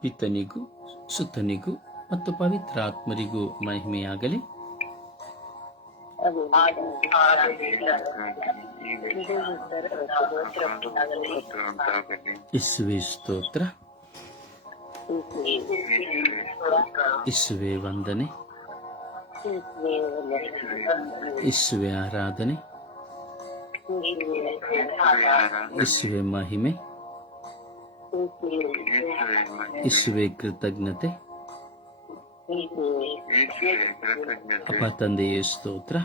ಪಿತನಿಗೂ ಸುತನಿಗೂ ಮತ್ತು ಪವಿತ್ರಾತ್ಮರಿಗೂ ಮಹಿಮೆಯಾಗಲಿ. ಯೇಸುವೇ ಸ್ತೋತ್ರ, ಯೇಸುವೇ ವಂದನೆ, ಯೇಸುವೇ ಆರಾಧನೆ, ಯೇಸುವೇ ಮಹಿಮೆ, ಯೇಸುವೇ ಕೃತಜ್ಞತೆ. ಅಪ್ಪ ತಂದೆಯೇ ಸ್ತೋತ್ರ,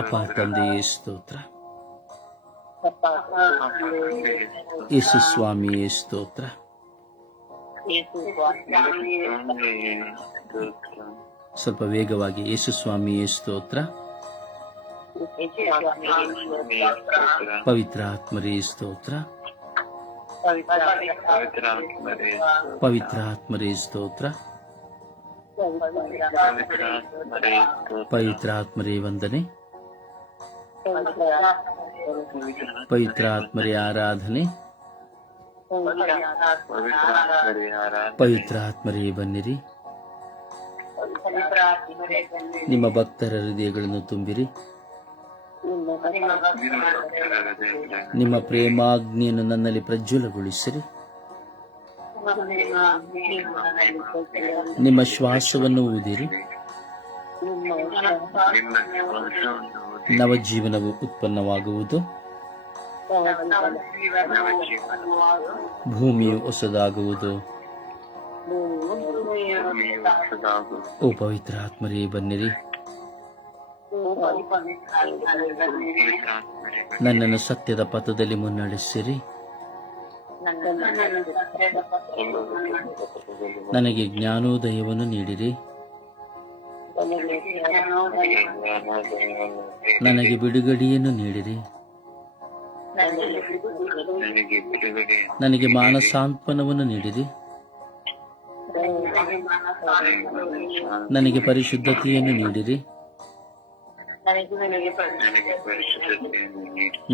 ಅಪ್ಪ ತಂದೆಯೇ ಸ್ತೋತ್ರ, ಯೇಸು ಸ್ವಾಮಿಯೇ ಸ್ತೋತ್ರ. ಸ್ವಲ್ಪ ವೇಗವಾಗಿ, ಯೇಸು ಸ್ವಾಮಿಯೇ ಸ್ತೋತ್ರ, ಪವಿತ್ರ ಆತ್ಮರೇ ಸ್ತೋತ್ರ, ಪವಿತ್ರ ಆತ್ಮರೇ ಸ್ತೋತ್ರ, ಪವಿತ್ರ ಆತ್ಮರೇ ವಂದನೆ, ಪವಿತ್ರ ಆತ್ಮರೇ ಆರಾಧನೆ, ಪವಿತ್ರ ಆತ್ಮರೇ ಬನ್ನಿರಿ. ನಿಮ್ಮ ಭಕ್ತರ ಹೃದಯಗಳನ್ನು ತುಂಬಿರಿ. ನಿಮ್ಮ ಪ್ರೇಮಾಗ್ನಿಯನ್ನು ನನ್ನಲ್ಲಿ ಪ್ರಜ್ವಲಗೊಳಿಸಿರಿ. ನಿಮ್ಮ ಶ್ವಾಸವನ್ನು ಊದಿರಿ. ನವಜೀವನವು ಉತ್ಪನ್ನವಾಗುವುದು. ಭೂಮಿಯು ಹೊಸದಾಗುವುದು. ಓ ಪವಿತ್ರ ಆತ್ಮರೇ ಬನ್ನಿರಿ. ನನ್ನನ್ನು ಸತ್ಯದ ಪಥದಲ್ಲಿ ಮುನ್ನಡೆಸಿರಿ. ನನಗೆ ಜ್ಞಾನೋದಯವನ್ನು ನೀಡಿರಿ. ನನಗೆ ಬಿಡುಗಡೆಯನ್ನು ನೀಡಿರಿ. ನನಗೆ ಮಾನಸಾಂತ್ವನವನ್ನು ನೀಡಿರಿ. ನನಗೆ ಪರಿಶುದ್ಧತೆಯನ್ನು ನೀಡಿರಿ.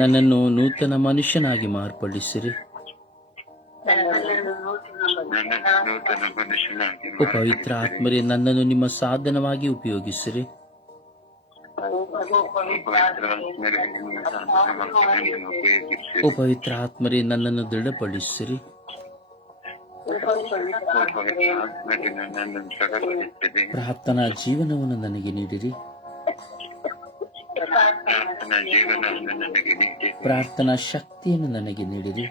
ನನ್ನನ್ನು ನೂತನ ಮನುಷ್ಯನಾಗಿ ಮಾರ್ಪಡಿಸಿರಿ. ಓ ಪವಿತ್ರ ಆತ್ಮರೇ, ನನ್ನನ್ನು ನಿಮ್ಮ ಸಾಧನವಾಗಿ ಉಪಯೋಗಿಸಿರಿ. ಓ ಪವಿತ್ರ ಆತ್ಮರೇ, ನನ್ನನ್ನು ದೃಢಪಡಿಸಿರಿ. ಪ್ರಾರ್ಥನಾ ಜೀವನವನ್ನು ನನಗೆ ನೀಡಿರಿ. ಪ್ರಾರ್ಥನಾ ಶಕ್ತಿಯನ್ನು ನನಗೆ ನೀಡಿರಿ.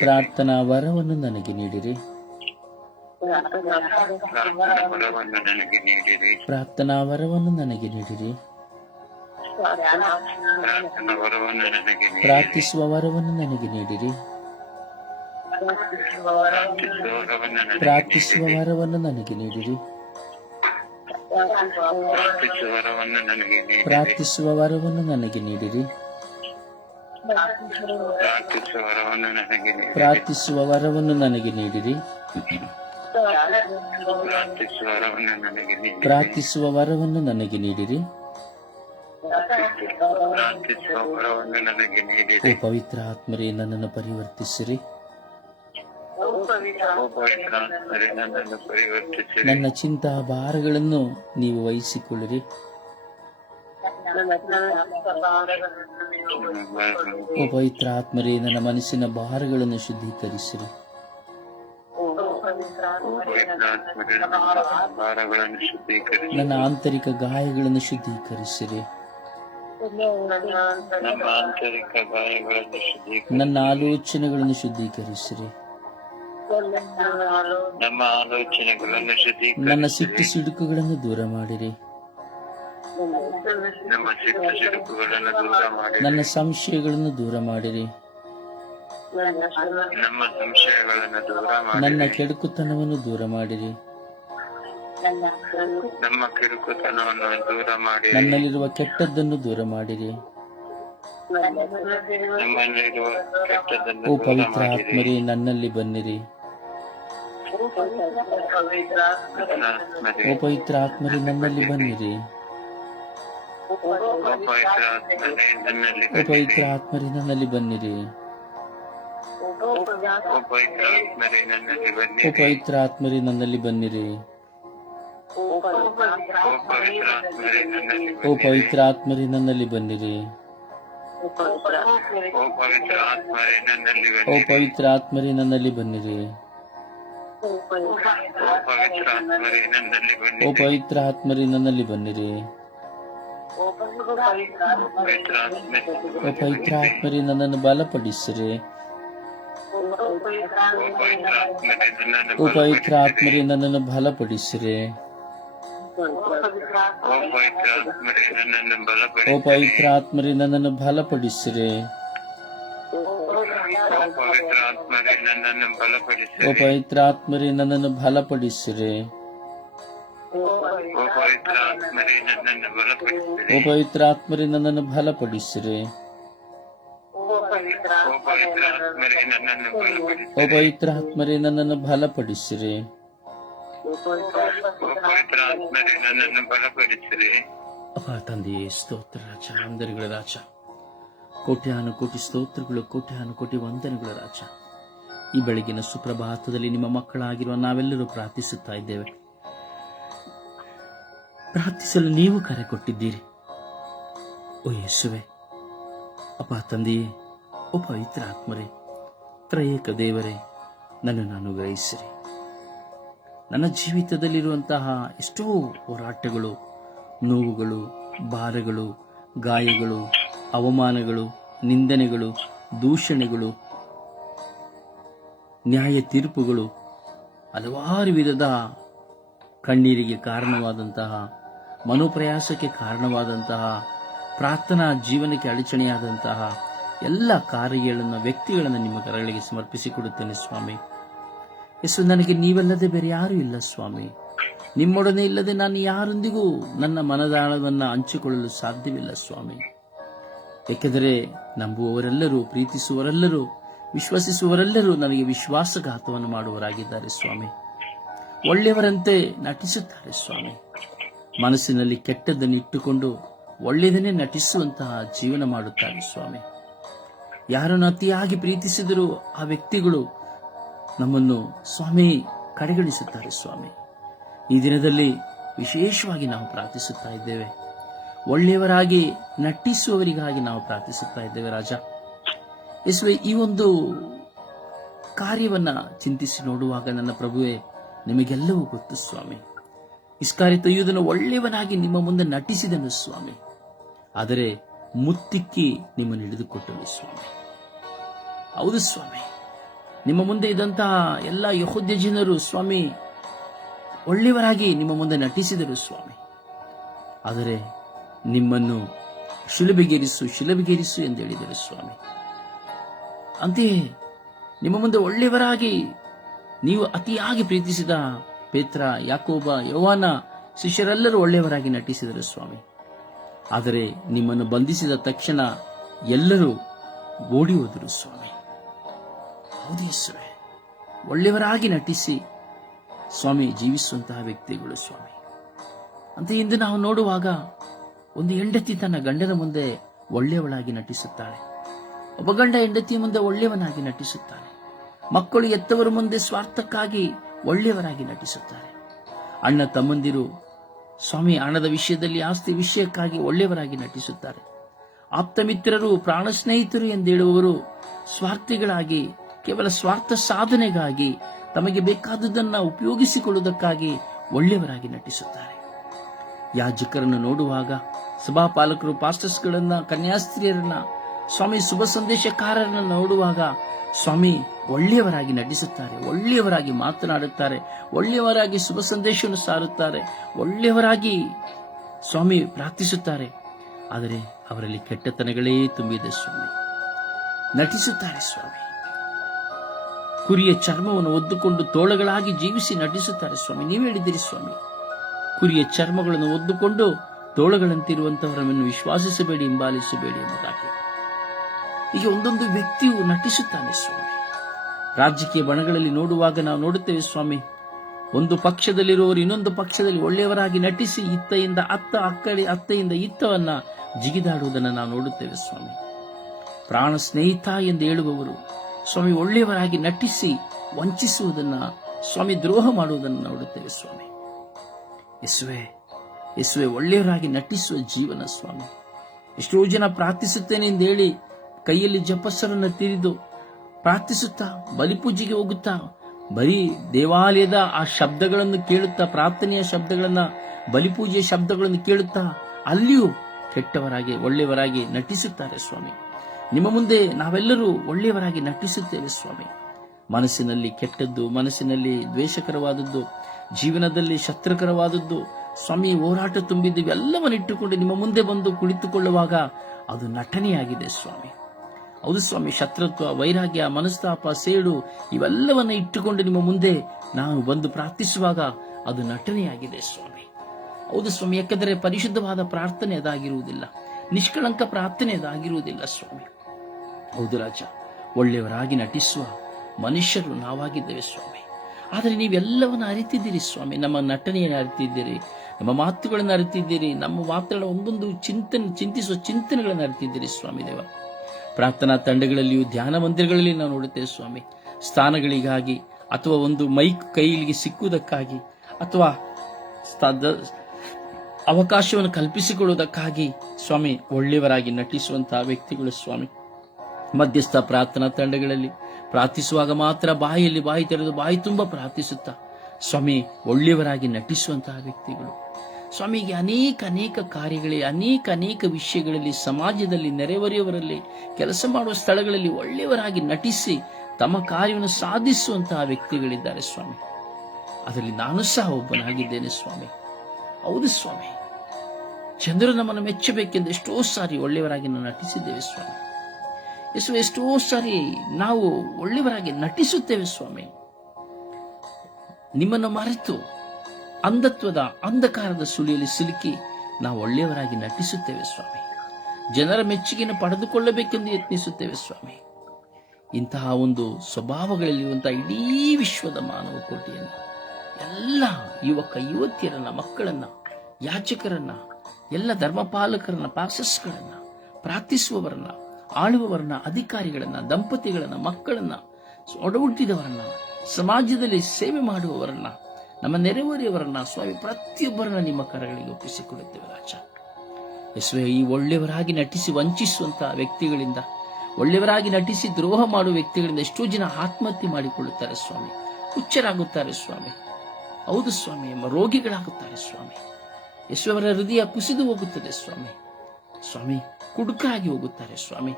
ಪ್ರಾರ್ಥನಾ ವರವನ್ನು ನನಗೆ ನೀಡಿರಿ. ಪ್ರಾರ್ಥನಾ ವರವನ್ನು ನನಗೆ ನೀಡಿರಿ. ಪ್ರಾರ್ಥಿಸುವ ವರವನ್ನು ನನಗೆ ನೀಡಿರಿ. ಪ್ರಾರ್ಥಿಸುವ ವರವನ್ನು ನನಗೆ ನೀಡಿರಿ. ಪ್ರಾರ್ಥಿಸುವ ವರವನ್ನು ನನಗೆ ನೀಡಿರಿ. ಪ್ರಾರ್ಥಿಸುವ ವರವನ್ನು ನನಗೆ ನೀಡಿರಿ. ಪ್ರಾರ್ಥಿಸುವ ವರವನ್ನು ನನಗೆ ನೀಡಿರಿ. ಓ ಪವಿತ್ರ ಆತ್ಮರೇ, ನನ್ನನ್ನು ಪರಿವರ್ತಿಸಿರಿ. ನನ್ನ ಚಿಂತಾ ಭಾರಗಳನ್ನು ನೀವು ವಹಿಸಿಕೊಳ್ಳಿರಿ. ಓ ಪವಿತ್ರ ಆತ್ಮರೇ, ನನ್ನ ಮನಸ್ಸಿನ ಭಾರಗಳನ್ನು ಶುದ್ಧೀಕರಿಸಿರಿ. ನನ್ನ ಆಂತರಿಕ ಗಾಯಗಳನ್ನು ಶುದ್ಧೀಕರಿಸಿರಿ. ನನ್ನ ಆಲೋಚನೆಗಳನ್ನು ಶುದ್ಧೀಕರಿಸಿರಿ. ನನ್ನ ಸಿಟ್ಟು ಸಿಡುಕುಗಳನ್ನು ದೂರ ಮಾಡಿರಿ. ನನ್ನ ಸಂಶಯಗಳನ್ನು ದೂರ ಮಾಡಿರಿ. ನನ್ನ ಕೆಡುಕುತನವನ್ನು ದೂರ ಮಾಡಿರಿ. ನನ್ನಲ್ಲಿರುವ ಕೆಟ್ಟದ್ದನ್ನು ದೂರ ಮಾಡಿರಿ. ಓ ಪವಿತ್ರ ಆತ್ಮರೇ, ನನ್ನಲ್ಲಿ ಬನ್ನಿರಿ. ಓ ಪವಿತ್ರ ಆತ್ಮರೇ, ನನ್ನಲ್ಲಿ ಬನ್ನಿರಿ. ಓ ಪವಿತ್ರ ಆತ್ಮರೇ ನನ್ನಲ್ಲಿ ಬನ್ನಿರಿ. ಓ ಪವಿತ್ರ ಆತ್ಮರೇ ನನ್ನಲ್ಲಿ ಬನ್ನಿರಿ. ಓ ಪವಿತ್ರ ಆತ್ಮರೇ ನನ್ನಲ್ಲಿ ಬನ್ನಿರಿ. ಓ ಪವಿತ್ರ ಆತ್ಮರೇ ನನ್ನಲ್ಲಿ ಬನ್ನಿರಿ. ಓ ಪವಿತ್ರ ಆತ್ಮರೇ ನನ್ನಲ್ಲಿ ಬನ್ನಿರಿ. ಓ ಪವಿತ್ರ ಆತ್ಮರೇ ನನ್ನನ್ನು ಬಲಪಡಿಸಿರಿ. ಓ ಪವಿತ್ರ ಆತ್ಮರೇ ನನ್ನನ್ನು ಬಲಪಡಿಸಿರಿ. ಓ ಪವಿತ್ರ ಆತ್ಮರೇ ನನ್ನನ್ನು ಬಲಪಡಿಸಿರಿ. ಓ ಪವಿತ್ರ ಆತ್ಮರೇ ನನ್ನನ್ನು ಬಲಪಡಿಸಿರಿ. ಓ ಪವಿತ್ರ ಆತ್ಮರೇ ನನ್ನನ್ನು ಬಲಪಡಿಸಿರಿ. ಓ ಪವಿತ್ರ ಆತ್ಮರೇ ನನ್ನನ್ನು ಬಲಪಡಿಸಿರಿ. ಅಪ್ಪ ತಂದೆಯೇ, ಸ್ತೋತ್ರ ರಾಜ, ವಂದನೆಗಳ ರಾಜ, ಕೋಟ್ಯಾನು ಕೋಟಿ ಸ್ತೋತ್ರಗಳು, ಕೋಟ್ಯಾನು ಕೋಟಿ ವಂದನೆಗಳ ರಾಜ. ಈ ಬೆಳಗಿನ ಸುಪ್ರಭಾತದಲ್ಲಿ ನಿಮ್ಮ ಮಕ್ಕಳಾಗಿರುವ ನಾವೆಲ್ಲರೂ ಪ್ರಾರ್ಥಿಸುತ್ತಾ ಇದ್ದೇವೆ. ಪ್ರಾರ್ಥಿಸಲು ನೀವು ಕರೆ ಕೊಟ್ಟಿದ್ದೀರಿ. ಓ ಯೇಸುವೆ, ಅಪ್ಪ ತಂದೆಯೇ, ಓ ಪವಿತ್ರ ಆತ್ಮರೇ, ತ್ರಯೇಕ ದೇವರೇ, ನನ್ನನ್ನು ಅನುಗ್ರಹಿಸಿರಿ. ನನ್ನ ಜೀವಿತದಲ್ಲಿರುವಂತಹ ಎಷ್ಟೋ ಹೋರಾಟಗಳು, ನೋವುಗಳು, ಭಾರಗಳು, ಗಾಯಗಳು, ಅವಮಾನಗಳು, ನಿಂದನೆಗಳು, ದೂಷಣೆಗಳು, ನ್ಯಾಯ ತೀರ್ಪುಗಳು, ಹಲವಾರು ವಿಧದ ಕಣ್ಣೀರಿಗೆ ಕಾರಣವಾದಂತಹ, ಮನೋಪ್ರಯಾಸಕ್ಕೆ ಕಾರಣವಾದಂತಹ, ಪ್ರಾರ್ಥನಾ ಜೀವನಕ್ಕೆ ಅಡಚಣೆಯಾದಂತಹ ಎಲ್ಲ ಕಾರ್ಯಗಳನ್ನು, ವ್ಯಕ್ತಿಗಳನ್ನು ನಿಮ್ಮ ಕರಗಳಿಗೆ ಸಮರ್ಪಿಸಿಕೊಡುತ್ತೇನೆ ಸ್ವಾಮಿ. ಯೇಸು, ನನಗೆ ನೀವಲ್ಲದೆ ಬೇರೆ ಯಾರೂ ಇಲ್ಲ ಸ್ವಾಮಿ. ನಿಮ್ಮೊಡನೆ ಇಲ್ಲದೆ ನಾನು ಯಾರೊಂದಿಗೂ ನನ್ನ ಮನದಾಳವನ್ನು ಹಂಚಿಕೊಳ್ಳಲು ಸಾಧ್ಯವಿಲ್ಲ ಸ್ವಾಮಿ. ಏಕೆಂದರೆ ನಂಬುವವರೆಲ್ಲರೂ, ಪ್ರೀತಿಸುವವರೆಲ್ಲರೂ, ವಿಶ್ವಸಿಸುವವರೆಲ್ಲರೂ ನನಗೆ ವಿಶ್ವಾಸಘಾತವನ್ನು ಮಾಡುವವರಾಗಿದ್ದಾರೆ ಸ್ವಾಮಿ. ಒಳ್ಳೆಯವರಂತೆ ನಟಿಸುತ್ತಾರೆ ಸ್ವಾಮಿ. ಮನಸ್ಸಿನಲ್ಲಿ ಕೆಟ್ಟದ್ದನ್ನು ಇಟ್ಟುಕೊಂಡು ಒಳ್ಳೆಯದನ್ನೇ ನಟಿಸುವಂತಹ ಜೀವನ ಮಾಡುತ್ತಾರೆ ಸ್ವಾಮಿ. ಯಾರನ್ನು ಅತಿಯಾಗಿ ಪ್ರೀತಿಸಿದರೂ ಆ ವ್ಯಕ್ತಿಗಳು ನಮ್ಮನ್ನು ಸ್ವಾಮಿ ಕಡೆಗಣಿಸುತ್ತಾರೆ ಸ್ವಾಮಿ. ಈ ದಿನದಲ್ಲಿ ವಿಶೇಷವಾಗಿ ನಾವು ಪ್ರಾರ್ಥಿಸುತ್ತಾ ಇದ್ದೇವೆ. ಒಳ್ಳೆಯವರಾಗಿ ನಟಿಸುವವರಿಗಾಗಿ ನಾವು ಪ್ರಾರ್ಥಿಸುತ್ತಾ ಇದ್ದೇವೆ ರಾಜ. ಯೇಸುವೆ, ಈ ಒಂದು ಕಾರ್ಯವನ್ನ ಚಿಂತಿಸಿ ನೋಡುವಾಗ ನನ್ನ ಪ್ರಭುವೆ, ನಿಮಗೆಲ್ಲವೂ ಗೊತ್ತು ಸ್ವಾಮಿ. ಇಸ್ಕರಿಯೋತ ಯೂದನು ಒಳ್ಳೆಯವನಾಗಿ ನಿಮ್ಮ ಮುಂದೆ ನಟಿಸಿದನು ಸ್ವಾಮಿ. ಆದರೆ ಮುತ್ತಿಕ್ಕಿ ನಿಮ್ಮನ್ನು ಹಿಡಿದುಕೊಟ್ಟನು ಸ್ವಾಮಿ. ಹೌದು ಸ್ವಾಮಿ, ನಿಮ್ಮ ಮುಂದೆ ಇದ್ದಂತಹ ಎಲ್ಲ ಯೆಹೂದ್ಯ ಜನರು ಸ್ವಾಮಿ ಒಳ್ಳೆಯವರಾಗಿ ನಿಮ್ಮ ಮುಂದೆ ನಟಿಸಿದರು ಸ್ವಾಮಿ. ಆದರೆ ನಿಮ್ಮನ್ನು ಶಿಲುಬೆಗೇರಿಸು ಎಂದು ಹೇಳಿದರು ಸ್ವಾಮಿ. ಅಂತೆಯೇ ನಿಮ್ಮ ಮುಂದೆ ಒಳ್ಳೆಯವರಾಗಿ ನೀವು ಅತಿಯಾಗಿ ಪ್ರೀತಿಸಿದ ಪೇತ್ರ, ಯಾಕೋಬ, ಯೋಹಾನ ಶಿಷ್ಯರೆಲ್ಲರೂ ಒಳ್ಳೆಯವರಾಗಿ ನಟಿಸಿದರು ಸ್ವಾಮಿ. ಆದರೆ ನಿಮ್ಮನ್ನು ಬಂಧಿಸಿದ ತಕ್ಷಣ ಎಲ್ಲರೂ ಓಡಿ ಹೋದರು ಸ್ವಾಮಿ. ಹೌದು ಯೇಸುವೆ, ಒಳ್ಳೆಯವರಾಗಿ ನಟಿಸಿ ಸ್ವಾಮಿ ಜೀವಿಸುವಂತಹ ವ್ಯಕ್ತಿಗಳು ಸ್ವಾಮಿ. ಅಂತ ಇಂದು ನಾವು ನೋಡುವಾಗ ಒಂದು ಹೆಂಡತಿ ತನ್ನ ಗಂಡನ ಮುಂದೆ ಒಳ್ಳೆಯವಳಾಗಿ ನಟಿಸುತ್ತಾಳೆ. ಒಬ್ಬ ಗಂಡ ಹೆಂಡತಿಯ ಮುಂದೆ ಒಳ್ಳೆಯವನಾಗಿ ನಟಿಸುತ್ತಾನೆ. ಮಕ್ಕಳು ಎತ್ತವರ ಮುಂದೆ ಸ್ವಾರ್ಥಕ್ಕಾಗಿ ಒಳ್ಳೆಯವರಾಗಿ ನಟಿಸುತ್ತಾರೆ. ಅಣ್ಣ ತಮ್ಮಂದಿರು ಸ್ವಾಮಿ ಹಣದ ವಿಷಯದಲ್ಲಿ, ಆಸ್ತಿ ವಿಷಯಕ್ಕಾಗಿ ಒಳ್ಳೆಯವರಾಗಿ ನಟಿಸುತ್ತಾರೆ. ಆಪ್ತ ಮಿತ್ರರು, ಪ್ರಾಣ ಸ್ನೇಹಿತರು ಎಂದೇಳುವವರು ಸ್ವಾರ್ಥಿಗಳಾಗಿ, ಕೇವಲ ಸ್ವಾರ್ಥ ಸಾಧನೆಗಾಗಿ, ತಮಗೆ ಬೇಕಾದುದನ್ನು ಉಪಯೋಗಿಸಿಕೊಳ್ಳುವುದಕ್ಕಾಗಿ ಒಳ್ಳೆಯವರಾಗಿ ನಟಿಸುತ್ತಾರೆ. ಯಾಜಕರನ್ನು ನೋಡುವಾಗ, ಸಭಾಪಾಲಕರು, ಪಾಸ್ಟರ್ಸ್ಗಳನ್ನ, ಕನ್ಯಾಸ್ತ್ರೀಯರನ್ನ, ಸ್ವಾಮಿ ಶುಭ ಸಂದೇಶಕಾರರನ್ನು ನೋಡುವಾಗ ಸ್ವಾಮಿ ಒಳ್ಳೆಯವರಾಗಿ ನಟಿಸುತ್ತಾರೆ, ಒಳ್ಳೆಯವರಾಗಿ ಮಾತನಾಡುತ್ತಾರೆ, ಒಳ್ಳೆಯವರಾಗಿ ಶುಭ ಸಂದೇಶವನ್ನು ಸಾರುತ್ತಾರೆ, ಒಳ್ಳೆಯವರಾಗಿ ಸ್ವಾಮಿ ಪ್ರಾರ್ಥಿಸುತ್ತಾರೆ. ಆದರೆ ಅವರಲ್ಲಿ ಕೆಟ್ಟತನಗಳೇ ತುಂಬಿದೆ ಸ್ವಾಮಿ. ನಟಿಸುತ್ತಾರೆ ಸ್ವಾಮಿ. ಕುರಿಯ ಚರ್ಮವನ್ನು ಒದ್ದುಕೊಂಡು ತೋಳಗಳಾಗಿ ಜೀವಿಸಿ ನಟಿಸುತ್ತಾರೆ ಸ್ವಾಮಿ. ನೀವು ಹೇಳಿದ್ದೀರಿ ಸ್ವಾಮಿ, ಕುರಿಯ ಚರ್ಮಗಳನ್ನು ಒದ್ದುಕೊಂಡು ತೋಳಗಳಂತಿರುವಂತಹವರನ್ನು ವಿಶ್ವಾಸಿಸಬೇಡಿ, ಹಿಂಬಾಲಿಸಬೇಡಿ ಎಂಬುದಾಗಿ. ಈಗ ಒಂದೊಂದು ವ್ಯಕ್ತಿಯು ನಟಿಸುತ್ತಾನೆ ಸ್ವಾಮಿ. ರಾಜಕೀಯ ಬಣಗಳಲ್ಲಿ ನೋಡುವಾಗ ನಾವು ನೋಡುತ್ತೇವೆ ಸ್ವಾಮಿ, ಒಂದು ಪಕ್ಷದಲ್ಲಿರುವವರು ಇನ್ನೊಂದು ಪಕ್ಷದಲ್ಲಿ ಒಳ್ಳೆಯವರಾಗಿ ನಟಿಸಿ ಇತ್ತೆಯಿಂದ ಅತ್ತೆಯಿಂದ ಇತ್ತವನ್ನ ಜಿಗಿದಾಡುವುದನ್ನು ನಾವು ನೋಡುತ್ತೇವೆ ಸ್ವಾಮಿ. ಪ್ರಾಣ ಸ್ನೇಹಿತ ಎಂದು ಹೇಳುವವರು ಸ್ವಾಮಿ ಒಳ್ಳೆಯವರಾಗಿ ನಟಿಸಿ ವಂಚಿಸುವುದನ್ನ ಸ್ವಾಮಿ ದ್ರೋಹ ಮಾಡುವುದನ್ನು ನೋಡುತ್ತೇವೆ ಸ್ವಾಮಿ. ಯೇಸುವೆ ಒಳ್ಳೆಯವರಾಗಿ ನಟಿಸುವ ಜೀವನ ಸ್ವಾಮಿ. ಎಷ್ಟೋ ಜನ ಪ್ರಾರ್ಥಿಸುತ್ತೇನೆ ಎಂದು ಹೇಳಿ ಕೈಯಲ್ಲಿ ಜಪಸ್ಸರನ್ನು ತಿರಿದು ಪ್ರಾರ್ಥಿಸುತ್ತಾ ಬಲಿಪೂಜೆಗೆ ಹೋಗುತ್ತಾ ಬರೀ ದೇವಾಲಯದ ಆ ಶಬ್ದಗಳನ್ನು ಕೇಳುತ್ತಾ, ಪ್ರಾರ್ಥನೆಯ ಶಬ್ದಗಳನ್ನ, ಬಲಿಪೂಜೆಯ ಶಬ್ದಗಳನ್ನು ಕೇಳುತ್ತಾ ಅಲ್ಲಿಯೂ ಕೆಟ್ಟವರಾಗಿ ಒಳ್ಳೆಯವರಾಗಿ ನಟಿಸುತ್ತಾರೆ ಸ್ವಾಮಿ. ನಿಮ್ಮ ಮುಂದೆ ನಾವೆಲ್ಲರೂ ಒಳ್ಳೆಯವರಾಗಿ ನಟಿಸುತ್ತೇವೆ ಸ್ವಾಮಿ. ಮನಸ್ಸಿನಲ್ಲಿ ಕೆಟ್ಟದ್ದು, ಮನಸ್ಸಿನಲ್ಲಿ ದ್ವೇಷಕರವಾದದ್ದು, ಜೀವನದಲ್ಲಿ ಶತ್ರುಕರವಾದದ್ದು ಸ್ವಾಮಿ ಹೋರಾಟ ತುಂಬಿದ್ದು ಇವೆಲ್ಲವನ್ನು ಇಟ್ಟುಕೊಂಡು ನಿಮ್ಮ ಮುಂದೆ ಬಂದು ಕುಳಿತುಕೊಳ್ಳುವಾಗ ಅದು ನಟನೆಯಾಗಿದೆ ಸ್ವಾಮಿ. ಹೌದು ಸ್ವಾಮಿ, ಶತ್ರುತ್ವ, ವೈರಾಗ್ಯ, ಮನಸ್ತಾಪ, ಸೇಡು ಇವೆಲ್ಲವನ್ನ ಇಟ್ಟುಕೊಂಡು ನಿಮ್ಮ ಮುಂದೆ ನಾವು ಬಂದು ಪ್ರಾರ್ಥಿಸುವಾಗ ಅದು ನಟನೆಯಾಗಿದೆ ಸ್ವಾಮಿ. ಹೌದು ಸ್ವಾಮಿ, ಯಾಕೆಂದರೆ ಪರಿಶುದ್ಧವಾದ ಪ್ರಾರ್ಥನೆ ಅದಾಗಿರುವುದಿಲ್ಲ, ನಿಷ್ಕಳಂಕ ಪ್ರಾರ್ಥನೆ ಅದಾಗಿರುವುದಿಲ್ಲ ಸ್ವಾಮಿ. ಹೌದು ರಾಜ, ಒಳ್ಳೆಯವರಾಗಿ ನಟಿಸುವ ಮನುಷ್ಯರು ನಾವಾಗಿದ್ದೇವೆ ಸ್ವಾಮಿ. ಆದರೆ ನೀವೆಲ್ಲವನ್ನ ಅರಿತಿದ್ದೀರಿ ಸ್ವಾಮಿ. ನಮ್ಮ ನಟನೆಯನ್ನು ಅರಿತಿದ್ದೀರಿ, ನಮ್ಮ ಮಾತುಗಳನ್ನು ಅರಿತಿದ್ದೀರಿ, ನಮ್ಮ ಮಾತುಗಳ ಒಂದೊಂದು ಚಿಂತಿಸುವ ಚಿಂತನೆಗಳನ್ನು ಅರಿತಿದ್ದೀರಿ ಸ್ವಾಮಿ ದೇವ. ಪ್ರಾರ್ಥನಾ ತಂಡಗಳಲ್ಲಿಯೂ ಧ್ಯಾನ ಮಂದಿರಗಳಲ್ಲಿ ನಾವು ನೋಡುತ್ತೇವೆ ಸ್ವಾಮಿ. ಸ್ಥಾನಗಳಿಗಾಗಿ ಅಥವಾ ಒಂದು ಮೈಕ್ ಕೈಲಿಗೆ ಸಿಕ್ಕುವುದಕ್ಕಾಗಿ ಅಥವಾ ಅವಕಾಶವನ್ನು ಕಲ್ಪಿಸಿಕೊಳ್ಳುವುದಕ್ಕಾಗಿ ಸ್ವಾಮಿ ಒಳ್ಳೆಯವರಾಗಿ ನಟಿಸುವಂತಹ ವ್ಯಕ್ತಿಗಳು ಸ್ವಾಮಿ. ಮಧ್ಯಸ್ಥ ಪ್ರಾರ್ಥನಾ ತಂಡಗಳಲ್ಲಿ ಪ್ರಾರ್ಥಿಸುವಾಗ ಮಾತ್ರ ಬಾಯಿಯಲ್ಲಿ ಬಾಯಿ ತೆರೆದು ಬಾಯಿ ತುಂಬ ಪ್ರಾರ್ಥಿಸುತ್ತಾ ಸ್ವಾಮಿ ಒಳ್ಳೆಯವರಾಗಿ ನಟಿಸುವಂತಹ ವ್ಯಕ್ತಿಗಳು ಸ್ವಾಮಿ. ಅನೇಕ ಕಾರ್ಯಗಳಲ್ಲಿ ಅನೇಕ ವಿಷಯಗಳಲ್ಲಿ ಸಮಾಜದಲ್ಲಿ ನೆರೆಹೊರೆಯವರಲ್ಲಿ ಕೆಲಸ ಮಾಡುವ ಸ್ಥಳಗಳಲ್ಲಿ ಒಳ್ಳೆಯವರಾಗಿ ನಟಿಸಿ ತಮ್ಮ ಕಾರ್ಯವನ್ನು ಸಾಧಿಸುವಂತಹ ವ್ಯಕ್ತಿಗಳಿದ್ದಾರೆ ಸ್ವಾಮಿ. ಅದರಲ್ಲಿ ನಾನು ಸಹ ಒಬ್ಬನಾಗಿದ್ದೇನೆ ಸ್ವಾಮಿ. ಹೌದು ಸ್ವಾಮಿ, ಜನರು ನಮ್ಮನ್ನು ಮೆಚ್ಚಬೇಕೆಂದು ಎಷ್ಟೋ ಸಾರಿ ಒಳ್ಳೆಯವರಾಗಿ ನಾವು ನಟಿಸಿದ್ದೇವೆ ಸ್ವಾಮಿ. ಎಷ್ಟೋ ಸಾರಿ ನಾವು ಒಳ್ಳೆಯವರಾಗಿ ನಟಿಸುತ್ತೇವೆ ಸ್ವಾಮಿ. ನಿಮ್ಮನ್ನು ಮರೆತು ಅಂಧತ್ವದ ಅಂಧಕಾರದ ಸುಳಿಯಲ್ಲಿ ಸಿಲುಕಿ ನಾವು ಒಳ್ಳೆಯವರಾಗಿ ನಟಿಸುತ್ತೇವೆ ಸ್ವಾಮಿ. ಜನರ ಮೆಚ್ಚುಗೆಯನ್ನು ಪಡೆದುಕೊಳ್ಳಬೇಕೆಂದು ಯತ್ನಿಸುತ್ತೇವೆ ಸ್ವಾಮಿ. ಇಂತಹ ಒಂದು ಸ್ವಭಾವಗಳಲ್ಲಿರುವಂತಹ ಇಡೀ ವಿಶ್ವದ ಮಾನವ ಕೋಟಿಯನ್ನು, ಎಲ್ಲ ಯುವಕ ಯುವತಿಯರನ್ನ, ಮಕ್ಕಳನ್ನ, ಯಾಚಕರನ್ನ, ಎಲ್ಲ ಧರ್ಮಪಾಲಕರನ್ನ, ಪಾಸಸ್ಗಳನ್ನ, ಪ್ರಾರ್ಥಿಸುವವರನ್ನ, ಆಳುವವರನ್ನ, ಅಧಿಕಾರಿಗಳನ್ನ, ದಂಪತಿಗಳನ್ನ, ಮಕ್ಕಳನ್ನ, ಒಡಹುಟ್ಟಿದವರನ್ನ, ಸಮಾಜದಲ್ಲಿ ಸೇವೆ ಮಾಡುವವರನ್ನ, ನಮ್ಮ ನೆರೆಹೊರೆಯವರನ್ನ ಸ್ವಾಮಿ ಪ್ರತಿಯೊಬ್ಬರನ್ನ ನಿಮ್ಮ ಕರಗಳಿಗೆ ಒಪ್ಪಿಸಿಕೊಡುತ್ತೇವೆ ರಾಜ. ಯೇಸುವೆ, ಈ ಒಳ್ಳೆಯವರಾಗಿ ನಟಿಸಿ ವಂಚಿಸುವಂತಹ ವ್ಯಕ್ತಿಗಳಿಂದ, ಒಳ್ಳೆಯವರಾಗಿ ನಟಿಸಿ ದ್ರೋಹ ಮಾಡುವ ವ್ಯಕ್ತಿಗಳಿಂದ ಎಷ್ಟೋ ಜನ ಆತ್ಮಹತ್ಯೆ ಮಾಡಿಕೊಳ್ಳುತ್ತಾರೆ ಸ್ವಾಮಿ. ಹುಚ್ಚರಾಗುತ್ತಾರೆ ಸ್ವಾಮಿ. ಹೌದು ಸ್ವಾಮಿ, ರೋಗಿಗಳಾಗುತ್ತಾರೆ ಸ್ವಾಮಿ. ಯೇಸುವೆ, ಅವರ ಹೃದಯ ಕುಸಿದು ಹೋಗುತ್ತದೆ ಸ್ವಾಮಿ. ಸ್ವಾಮಿ, ಕುಡುಕರಾಗಿ ಹೋಗುತ್ತಾರೆ ಸ್ವಾಮಿ.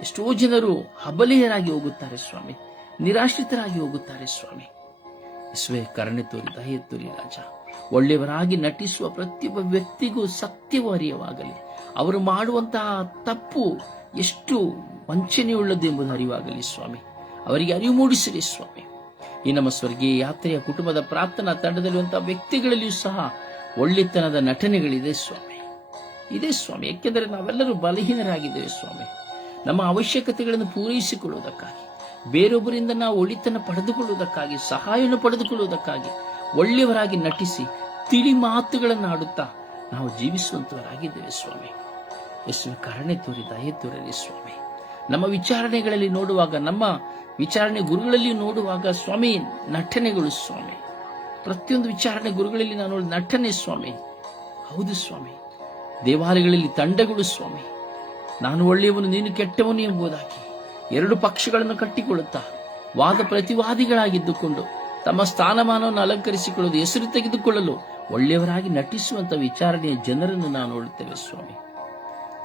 ಎಷ್ಟೋ ಜನರು ಹಬಲೆಯರಾಗಿ ಹೋಗುತ್ತಾರೆ ಸ್ವಾಮಿ. ನಿರಾಶ್ರಿತರಾಗಿ ಹೋಗುತ್ತಾರೆ ಸ್ವಾಮಿ. ಯೇಸುವೆ, ಕರುಣೆ ತೋರಿ, ದಯೆ ತೋರಿ ರಾಜ. ಒಳ್ಳೆಯವರಾಗಿ ನಟಿಸುವ ಪ್ರತಿಯೊಬ್ಬ ವ್ಯಕ್ತಿಗೂ ಸತ್ಯವು ಅರಿಯವಾಗಲಿ. ಅವರು ಮಾಡುವಂತಹ ತಪ್ಪು ಎಷ್ಟು ವಂಚನೆಯುಳ್ಳದ್ದು ಎಂಬುದು ಅರಿವಾಗಲಿ ಸ್ವಾಮಿ. ಅವರಿಗೆ ಅರಿವು ಮೂಡಿಸಿರಿ ಸ್ವಾಮಿ. ಈ ನಮ್ಮ ಸ್ವರ್ಗೀಯ ಯಾತ್ರೆಯ ಕುಟುಂಬದ ಪ್ರಾರ್ಥನಾ ತಂಡದಲ್ಲಿರುವಂತಹ ವ್ಯಕ್ತಿಗಳಲ್ಲಿಯೂ ಸಹ ಒಳ್ಳೆತನದ ನಟನೆಗಳಿದೆ ಸ್ವಾಮಿ. ಇದೆ ಸ್ವಾಮಿ, ಯಾಕೆಂದರೆ ನಾವೆಲ್ಲರೂ ಬಲಹೀನರಾಗಿದ್ದೇವೆ ಸ್ವಾಮಿ. ನಮ್ಮ ಅವಶ್ಯಕತೆಗಳನ್ನು ಪೂರೈಸಿಕೊಳ್ಳುವುದಕ್ಕಾಗಿ, ಬೇರೊಬ್ಬರಿಂದ ನಾವು ಒಳಿತನ್ನು ಪಡೆದುಕೊಳ್ಳುವುದಕ್ಕಾಗಿ, ಸಹಾಯವನ್ನು ಪಡೆದುಕೊಳ್ಳುವುದಕ್ಕಾಗಿ ಒಳ್ಳೆಯವರಾಗಿ ನಟಿಸಿ ತಿಳಿ ಮಾತುಗಳನ್ನು ಆಡುತ್ತಾ ನಾವು ಜೀವಿಸುವಂತವರಾಗಿದ್ದೇವೆ ಸ್ವಾಮಿ. ಎಷ್ಟು ಕರುಣೆ ತೋರಿ, ದಯೆ ತೋರಲಿ ಸ್ವಾಮಿ. ನಮ್ಮ ವಿಚಾರಣೆಗಳಲ್ಲಿ ನೋಡುವಾಗ, ನಮ್ಮ ವಿಚಾರಣೆ ಗುರುಗಳಲ್ಲಿ ನೋಡುವಾಗ ಸ್ವಾಮಿ ನಟನೆಗಳು ಸ್ವಾಮಿ. ಪ್ರತಿಯೊಂದು ವಿಚಾರಣೆ ಗುರುಗಳಲ್ಲಿ ನಾನು ನಟನೆ ಸ್ವಾಮಿ. ಹೌದು ಸ್ವಾಮಿ, ದೇವಾಲಯಗಳಲ್ಲಿ ತಂಡಗಳು ಸ್ವಾಮಿ. ನಾನು ಒಳ್ಳೆಯವನು, ನೀನು ಕೆಟ್ಟವನು ಎಂಬುದಾಗಿ ಎರಡು ಪಕ್ಷಗಳನ್ನು ಕಟ್ಟಿಕೊಳ್ಳುತ್ತಾ ವಾದ ಪ್ರತಿವಾದಿಗಳಾಗಿದ್ದುಕೊಂಡು ತಮ್ಮ ಸ್ಥಾನಮಾನವನ್ನು ಅಲಂಕರಿಸಿಕೊಳ್ಳಲು, ಹೆಸರು ತೆಗೆದುಕೊಳ್ಳಲು ಒಳ್ಳೆಯವರಾಗಿ ನಟಿಸುವಂತ ವಿಚಾರಣೆಯ ಜನರನ್ನು ನಾವು ನೋಡುತ್ತೇವೆ ಸ್ವಾಮಿ.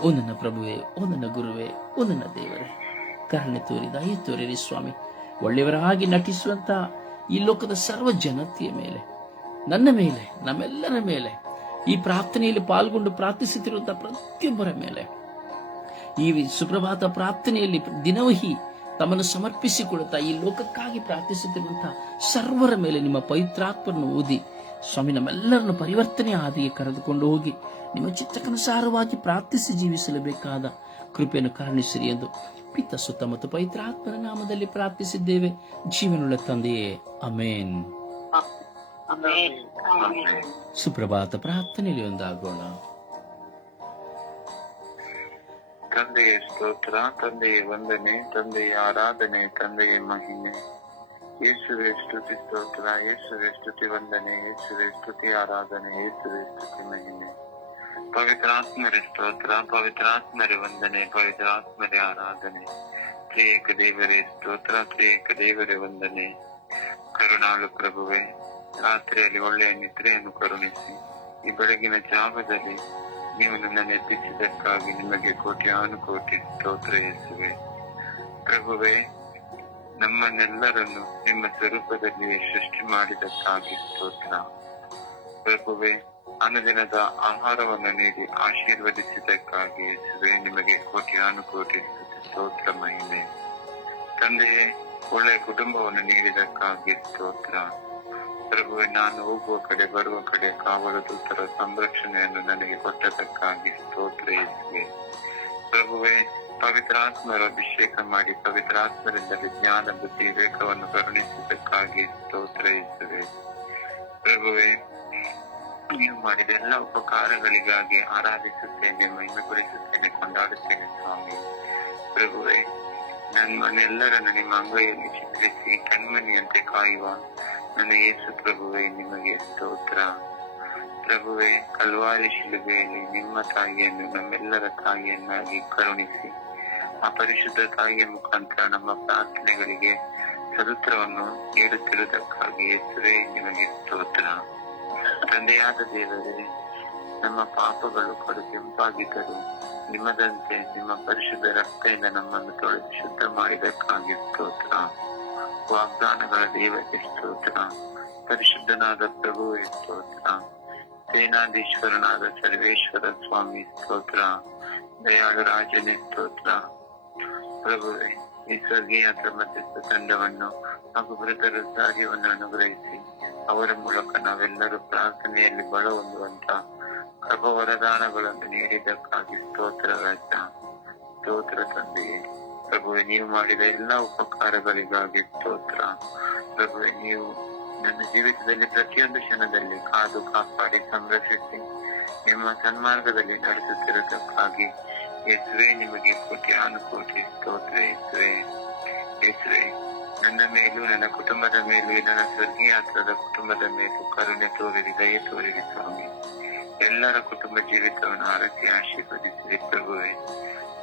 ಓ ನನ್ನ ಪ್ರಭುವೇ, ಓ ನನ್ನ ಗುರುವೇ, ಓ ನನ್ನ ದೇವರೇ, ಕರುಣೆ ತೋರಿ, ದಯೆ ತೋರಿರಿ ಸ್ವಾಮಿ. ಒಳ್ಳೆಯವರಾಗಿ ನಟಿಸುವಂತ ಈ ಲೋಕದ ಸರ್ವ ಜನತೆಯ ಮೇಲೆ, ನನ್ನ ಮೇಲೆ, ನಮ್ಮೆಲ್ಲರ ಮೇಲೆ, ಈ ಪ್ರಾರ್ಥನೆಯಲ್ಲಿ ಪಾಲ್ಗೊಂಡು ಪ್ರಾರ್ಥಿಸುತ್ತಿರುವಂತಹ ಪ್ರತಿಯೊಬ್ಬರ ಮೇಲೆ, ಈ ಸುಪ್ರಭಾತ ಪ್ರಾರ್ಥನೆಯಲ್ಲಿ ದಿನವಹಿ ತಮ್ಮನ್ನು ಸಮರ್ಪಿಸಿಕೊಳ್ಳುತ್ತಾ ಈ ಲೋಕಕ್ಕಾಗಿ ಪ್ರಾರ್ಥಿಸುತ್ತಿರುವಂತಹ ಸರ್ವರ ಮೇಲೆ ನಿಮ್ಮ ಪವಿತ್ರಾತ್ಮವನ್ನು ಓದಿ ಸ್ವಾಮಿ ನಮ್ಮೆಲ್ಲರನ್ನು ಪರಿವರ್ತನೆ ಹಾದಿಗೆ ಕರೆದುಕೊಂಡು ಹೋಗಿ ನಿಮ್ಮ ಚಿತ್ತಕ್ಕನುಸಾರವಾಗಿ ಪ್ರಾರ್ಥಿಸಿ ಜೀವಿಸಲೇಬೇಕಾದ ಕೃಪೆಯನ್ನು ಕಾರಣಿಸಿರಿ ಎಂದು ಪಿತ, ಸುತ್ತ ಮತ್ತು ಪವಿತ್ರಾತ್ಮನ ನಾಮದಲ್ಲಿ ಪ್ರಾರ್ಥಿಸಿದ್ದೇವೆ, ಜೀವನುಳ್ಳ ತಂದೆಯೇ, ಆಮೆನ್. ಸುಪ್ರಭಾತ ಪ್ರಾರ್ಥನೆಯಲ್ಲಿ ಒಂದಾಗೋಣ. ತಂದೆಯ ಸ್ತೋತ್ರ, ತಂದೆಯ ವಂದನೆ, ತಂದೆಯ ಆರಾಧನೆ, ತಂದೆಯ ಮಹಿಮೆ. ಯೇಸುವೆ ಸ್ತುತಿ ಸ್ತೋತ್ರ, ಯೇಸುವೆ ಸ್ತುತಿ ವಂದನೆ, ಯೇಸುವೆ ಸ್ತುತಿ ಆರಾಧನೆ, ಯೇಸುವೆ ಸ್ತುತಿ ಮಹಿಮೆ. ಪವಿತ್ರಾತ್ಮರ ಸ್ತೋತ್ರ, ಪವಿತ್ರಾತ್ಮರ ವಂದನೆ, ಪವಿತ್ರಾತ್ಮರ ಆರಾಧನೆ. ತ್ರಿಯೇಕ ದೇವರೇ ಸ್ತೋತ್ರ, ತ್ರಿಯೇಕ ದೇವರೇ ವಂದನೆ. ಕರುಣಾಳು ಪ್ರಭುವೆ, ರಾತ್ರಿಯಲ್ಲಿ ಒಳ್ಳೆಯ ನಿದ್ರೆಯನ್ನು ಕರುಣಿಸಿ ಈ ಬೆಳಗಿನ ಜಾವದಲ್ಲಿ ನೀವು ನನ್ನನ್ನು ಎಬ್ಬಿಸಿದ್ದಕ್ಕಾಗಿ ನಿಮಗೆ ಕೋಟಿ ಸ್ತೋತ್ರ ಯೇಸುವೆ. ಪ್ರಭುವೆ, ನಮ್ಮನ್ನೆಲ್ಲರನ್ನು ನಿಮ್ಮ ಸ್ವರೂಪದಲ್ಲಿ ಸೃಷ್ಟಿ ಮಾಡಿದಕ್ಕಾಗಿ ಸ್ತೋತ್ರ. ಪ್ರಭುವೆ, ಅನುದಿನದ ಆಹಾರವನ್ನು ನೀಡಿ ಆಶೀರ್ವದಿಸಿದ್ದಕ್ಕಾಗಿ ಯೇಸುವೆ ನಿಮಗೆ ಕೋಟಿ ಸ್ತೋತ್ರ ಮಹಿಮೆ. ತಂದೆಯೇ, ಒಳ್ಳೆಯ ಕುಟುಂಬವನ್ನು ನೀಡಿದಕ್ಕಾಗಿ ಸ್ತೋತ್ರ. ಪ್ರಭುವೆ, ನಾನು ಹೋಗುವ ಕಡೆ ಬರುವ ಕಡೆ ಕಾವಲು ದೂತರ ಸಂರಕ್ಷಣೆಯನ್ನು ನನಗೆ ಕೊಟ್ಟದಕ್ಕಾಗಿ ಸ್ತೋತ್ರ ಯೇಸುವೆ. ಪ್ರಭುವೆ, ಪವಿತ್ರಾತ್ಮರ ಅಭಿಷೇಕ ಮಾಡಿ ಪವಿತ್ರಾತ್ಮರಿಂದ ಜ್ಞಾನ ಬುದ್ಧಿ ವಿವೇಕವನ್ನು ಕರುಣಿಸಿದ್ದಕ್ಕಾಗಿ ಸ್ತೋತ್ರ ಯೇಸುವೆ. ಪ್ರಭುವೆ, ನೀವು ಮಾಡಿದ ಎಲ್ಲ ಉಪಕಾರಗಳಿಗಾಗಿ ಆರಾಧಿಸುತ್ತೇನೆ, ಮಹಿಮೆಗೊಳಿಸುತ್ತೇನೆ, ಕೊಂಡಾಡುತ್ತೇನೆ ಸ್ವಾಮಿ. ಪ್ರಭುವೆ, ನಮ್ಮನ್ನೆಲ್ಲರನ್ನು ನಿಮ್ಮ ಅಂಗೈಯಲ್ಲಿ ಚಿತ್ರಿಸಿ ಕಣ್ಮಣಿಯಂತೆ ಕಾಯುವ ನನ್ನ ಯೇಸು ಪ್ರಭುವೆ ನಿಮಗೆ ಸ್ತೋತ್ರ. ಪ್ರಭುವೆ, ಕಲ್ವಾರಿ ಶಿಲುಬೆಯಲ್ಲಿ ನಿಮ್ಮ ತಾಯಿಯನ್ನು ನಮ್ಮೆಲ್ಲರ ತಾಯಿಯನ್ನಾಗಿ ಕರುಣಿಸಿ ಆ ಪರಿಶುದ್ಧ ತಾಯಿಯ ಮುಖಾಂತರ ನಮ್ಮ ಪ್ರಾರ್ಥನೆಗಳಿಗೆ ಸದುತ್ತರವನ್ನು ನೀಡುತ್ತಿರುವುದಕ್ಕಾಗಿ ಯೇಸುವೆ ನಿಮಗೆ ಸ್ತೋತ್ರ. ತಂದೆಯಾದ ದೇವರೇ, ನಮ್ಮ ಪಾಪಗಳು ಕಡು ಕೆಂಪಾಗಿದ್ದರು ನಿಮ್ಮದಂತೆ ನಿಮ್ಮ ಪರಿಶುದ್ಧ ರಕ್ತದಿಂದ ನಮ್ಮನ್ನು ತೊಳೆದು ಶುದ್ಧ ಮಾಡಿದಕ್ಕಾಗಿ ಸ್ತೋತ್ರ. ವಾಗ್ದಾನಗಳ ದೇವತೆ ಸ್ತೋತ್ರ. ಪರಿಶುದ್ಧನಾದ ಪ್ರಭುವೇ ಸ್ತೋತ್ರ. ಸೇನಾಧೀಶ್ವರನಾದ ಸರ್ವೇಶ್ವರ ಸ್ವಾಮಿ ಸ್ತೋತ್ರ. ದಯಾಳು ರಾಜನೇ ಸ್ತೋತ್ರ. ಪ್ರಭುವೇ, ಈ ಸ್ವರ್ಗೀಯ ಮಧ್ಯಸ್ಥ ತಂಡವನ್ನು ಹಾಗೂ ಮೃತರ ಕಾರ್ಯವನ್ನು ಅನುಗ್ರಹಿಸಿ ಅವರ ಮೂಲಕ ನಾವೆಲ್ಲರೂ ಪ್ರಾರ್ಥನೆಯಲ್ಲಿ ಬಲ ಹೊಂದುವಂತ ಕೃಪಾ ವರದಾನಗಳನ್ನು ನೀಡಿದ್ದಕ್ಕಾಗಿ ಸ್ತೋತ್ರ ರಾಜ. ಸ್ತೋತ್ರ ತಂದೆಯೇ. ಪ್ರಭುವೆ, ನೀವು ಮಾಡಿದ ಎಲ್ಲಾ ಉಪಕಾರಗಳಿಗಾಗಿ ಸ್ತೋತ್ರ. ಪ್ರಭುವೆ, ನೀವು ನನ್ನ ಜೀವಿತದಲ್ಲಿ ಪ್ರತಿಯೊಂದು ಕ್ಷಣದಲ್ಲಿ ಕಾದು ಕಾಪಾಡಿ ಸಂರಕ್ಷಿಸಿ ನಿಮ್ಮ ಸನ್ಮಾರ್ಗದಲ್ಲಿ ನಡೆಸುತ್ತಿರುವುದಕ್ಕಾಗಿ ಯೇಸುವೆ ನಿಮಗೆ ಕೋಟಿ ಸ್ತೋತ್ರ ಯೇಸುವೆ. ಯೇಸುವೆ, ನನ್ನ ಮೇಲೂ ನನ್ನ ಕುಟುಂಬದ ಮೇಲೂ ನನ್ನ ಸ್ವರ್ಗೀಯಾತ್ರದ ಕುಟುಂಬದ ಮೇಲೂ ಕರುಣೆ ತೋರಿರಿ, ದಯೆ ತೋರಿರಿ ಸ್ವಾಮಿ. ಎಲ್ಲರ ಕುಟುಂಬ ಜೀವಿತವನ್ನು ಆರತಿ ಆಶೀರ್ವದಿಸಿರಿ ಪ್ರಭುವೆ.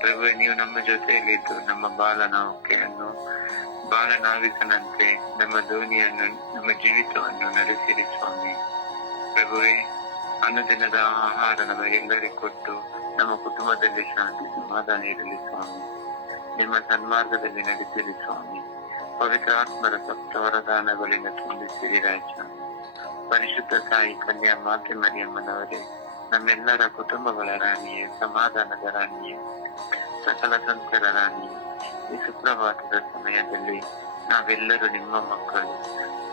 ಪ್ರಭುವೆ, ನೀವು ನಮ್ಮ ಜೊತೆಯಲ್ಲಿದ್ದು ನಮ್ಮ ಬಾಲನಾವಿಕನಂತೆ ನಮ್ಮ ದೋಣಿಯನ್ನು ನಮ್ಮ ಜೀವಿತವನ್ನು ನಡೆಸಿರಿ ಸ್ವಾಮಿ. ಪ್ರಭುವೆ, ಅನುದಿನದ ಆಹಾರ ನಮಗೆಲ್ಲರಿಗೂ ಕೊಟ್ಟು ನಮ್ಮ ಕುಟುಂಬದಲ್ಲಿ ಶಾಂತಿ ಸಮಾಧಾನ ಇರಲಿ ಸ್ವಾಮಿ. ನಿಮ್ಮ ಸನ್ಮಾರ್ಗದಲ್ಲಿ ನಡೆಸಿರಿ ಸ್ವಾಮಿ. ಪವಿತ್ರ ಆತ್ಮರ ಸಪ್ತ ವರದಾನಗಳಿಂದ ತುಂಬಿಸಿರಿ ರಾಜ. ಪರಿಶುದ್ಧ ತಾಯಿ ಕನ್ಯಾ ಮಾತೆ ಮರಿಯಮ್ಮನವರೇ, ನಮ್ಮೆಲ್ಲರ ಕುಟುಂಬಗಳ ರಾಣಿಯೇ, ಸಮಾಧಾನದ ರಾಣಿಯೇ, ಸಕಲ ಸಂತರ ರಾಣಿಯೇ, ಈ ಸುಪ್ರಭಾತದ ಸಮಯದಲ್ಲಿ ನಾವೆಲ್ಲರೂ ನಿಮ್ಮ ಮಕ್ಕಳು.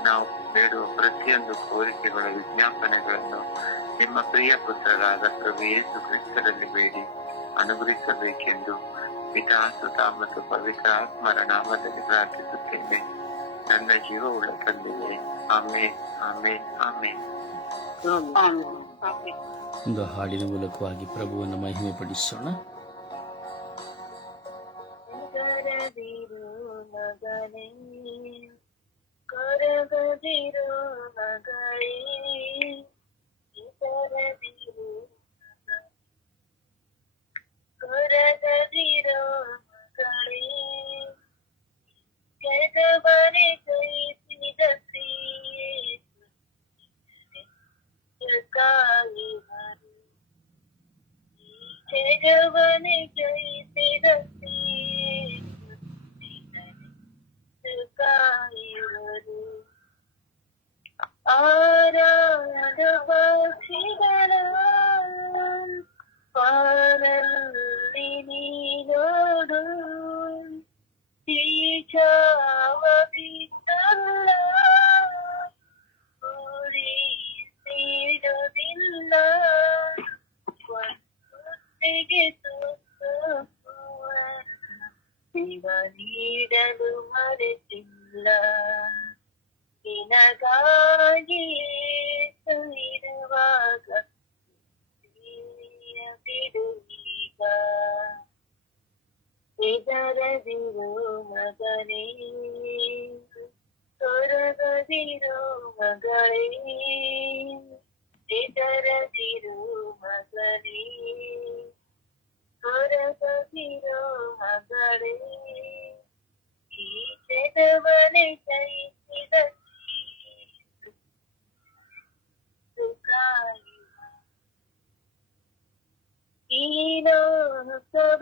ನಾವು ಬೇಡುವ ಪ್ರತಿಯೊಂದು ಕೋರಿಕೆಗಳ ವಿಜ್ಞಾಪನೆಗಳನ್ನು ನಿಮ್ಮ ಪ್ರಿಯ ಪುತ್ರರಾದ ಪ್ರಭು ಯೇಸು ಕ್ರಿಸ್ತರಲ್ಲಿ ಬೇಡಿ ಅನುಗ್ರಹಿಸಬೇಕೆಂದು ಪಿತಾ, ಸುತ ಮತ್ತು ಪವಿತ್ರ ಆತ್ಮರ ನಾಮದಲ್ಲಿ ಪ್ರಾರ್ಥಿಸುತ್ತೇನೆ. ನನ್ನ ಜೀವವುಳ್ಳ ತಂದೆಯೇ, ಆಮೇನ್, ಆಮೇನ್, ಆಮೇನ್. ಒಂದು ಹಾಡಿನ ಮೂಲಕವಾಗಿ ಪ್ರಭುವನ್ನು ಮಹಿಮೆ ಪಡಿಸೋಣ. ಕರಗದಿರು ಮಗಳೇ, ಕರಗದಿರು ಮಗಳೇ, ಜಗವನೆ ಜಯಿಸಿದ ಕಾಯುವರು, ಜಗವನೆ ಜಯಿಸಿದ ಕಾಯುವರು. ಆರಾಧ ಪಕ್ಷಿಗಳ ಪಾರಲ್ಲಿ ನೀನೋಡು, ಚಾವ ಬಿದ್ದಲ್ಲ ಉಳಿಸಿಡುವುದಿಲ್ಲ, ಹೊತ್ತಿಗೆ ಶಿವ ನೀಡಲು ಮರೆತಿಲ್ಲ. ನಿನಗಾಗಿಯೇ ಹೆದರದಿರು ಮಗನೇ, ಕೊರಗದಿರು ಮಗಳೇ, ಹೆದರದಿರು ಮಗನೇ, ಕೊರಗದಿರು ಮಗಳೇ. ಈ ಜಗವನೆ ಜಯಿಸಿದ ಈ ಲೋಕವನ್ನೆಲ್ಲ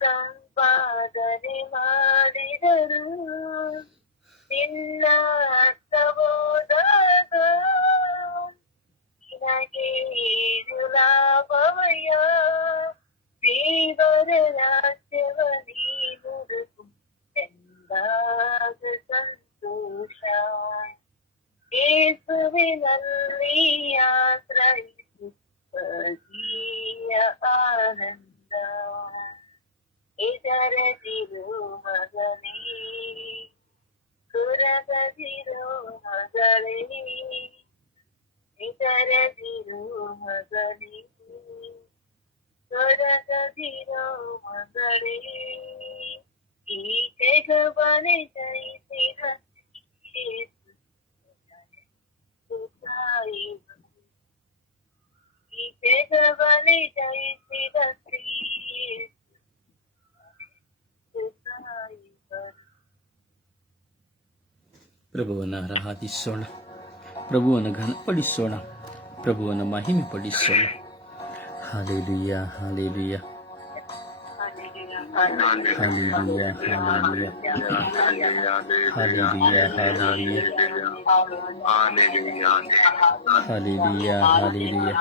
ಸಂಪಾದನೆ ಮಾಡಿದರು, ನಿನ್ನ ಅರ್ಥಬೋದಾಗ ನಿನಗೆ ಇದು ಲಾಭವಯ್ಯ. ದೇವರ ರಾಜ್ಯವ ನೀಡುವುದು ಎಂದಾಗ ಸಂತೋಷ, ಯೇಸುವಿನಲ್ಲಿ ಆಶ್ರಯಿಸು ಸ್ವರ್ಗೀಯ ಆನಂದ. ಹೆದರದಿರು ಮಗನೇ, ಕೊರಗದಿರು ಮಗಳೇ, ಹೆದರದಿರು ಮಗನೇ, ಕೊರಗದಿರು ಮಗಳೇ. ಈ ಜಗವನೆ ಜಯಿಸಿದ ಯೇಸು ತಾಯಿ, ಈ ಜಗವನೆ ಜಯಿಸಿದ ಶ್ರೀ ಯೇಸು ತಾಯಿ. ಪ್ರಭುವನ್ನು ಆರಾಧಿಸೋಣ, ಪ್ರಭುವನ್ನು ಘನಪಡಿಸೋಣ, ಪ್ರಭುವನ್ನು ಮಹಿಮೆ ಪಡಿಸೋಣ. Hallelujah, hallelujah, hallelujah, hallelujah, hallelujah, hallelujah, hallelujah.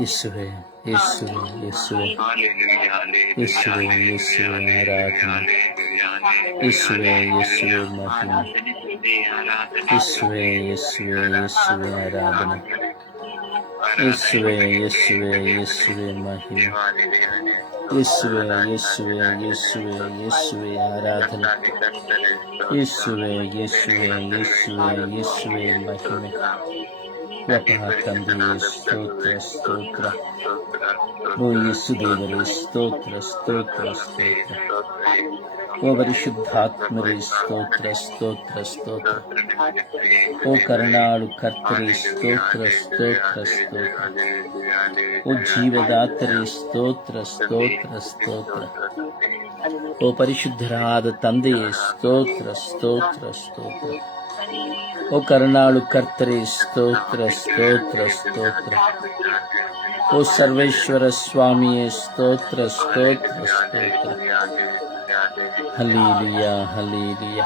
ಯೇಸುವೇ, ಯೇಸುವೇ, ಯೇಸುವೇ, ಯೇಸುವೇ, ಯೇಸುವೇ ಆರಾಧನೆ, ಯೇಸುವೇ, ಯೇಸುವೇ ಮಹಿಮೆ, ಯೇಸುವೇ, ಯೇಸುವೇ, ಯೇಸುವೇ ಆರಾಧನೆ, ಯೇಸುವೇ, ಯೇಸುವೇ, ಯೇಸುವೇ ಮಹಿಮೆ, ಯೇಸುವೇ, ಯೇಸುವೇ, ಯೇಸುವೇ, ಯೇಸುವೇ ಆರಾಧನೆ, ಯೇಸುವೇ, ಯೇಸುವೇ, ಯೇಸುವೇ, ಯೇಸುವೇ ಮಹಿಮೆ. ಯಪ್ಪ ತಂದೆಯೇ ಸ್ತೋತ್ರ, ಸ್ತೋತ್ರ. ಓ ಯೇಸು ದೇವರೇ ಸ್ತೋತ್ರ, ಸ್ತೋತ್ರ, ಸ್ತೋತ್ರ. ಓ ಪರಿಶುದ್ಧಾತ್ಮರೇ ಸ್ತೋತ್ರ, ಸ್ತೋತ್ರ, ಸ್ತೋತ್ರ. ಓ ಕರುಣಾಳು ಕರ್ತರೇ ಸ್ತೋತ್ರ, ಸ್ತೋತ್ರ, ಸ್ತೋತ್ರ. ಓ ಜೀವದಾತರೇ ಸ್ತೋತ್ರ, ಸ್ತೋತ್ರ, ಸ್ತೋತ್ರ. ಓ ಪರಿಶುದ್ಧರಾದ ತಂದೆಯೇ ಸ್ತೋತ್ರ, ಸ್ತೋತ್ರ, ಸ್ತೋತ್ರ. ಓ ಕರುಣಾಳು ಕರ್ತರೇ ಸ್ತೋತ್ರ, ಸ್ತೋತ್ರ, ಸ್ತೋತ್ರ. ಓ ಸರ್ವೇಶ್ವರ ಸ್ವಾಮಿಯೇ ಸ್ತೋತ್ರ, ಸ್ತೋತ್ರ, ಸ್ತೋತ್ರ. Hallelujah, hallelujah,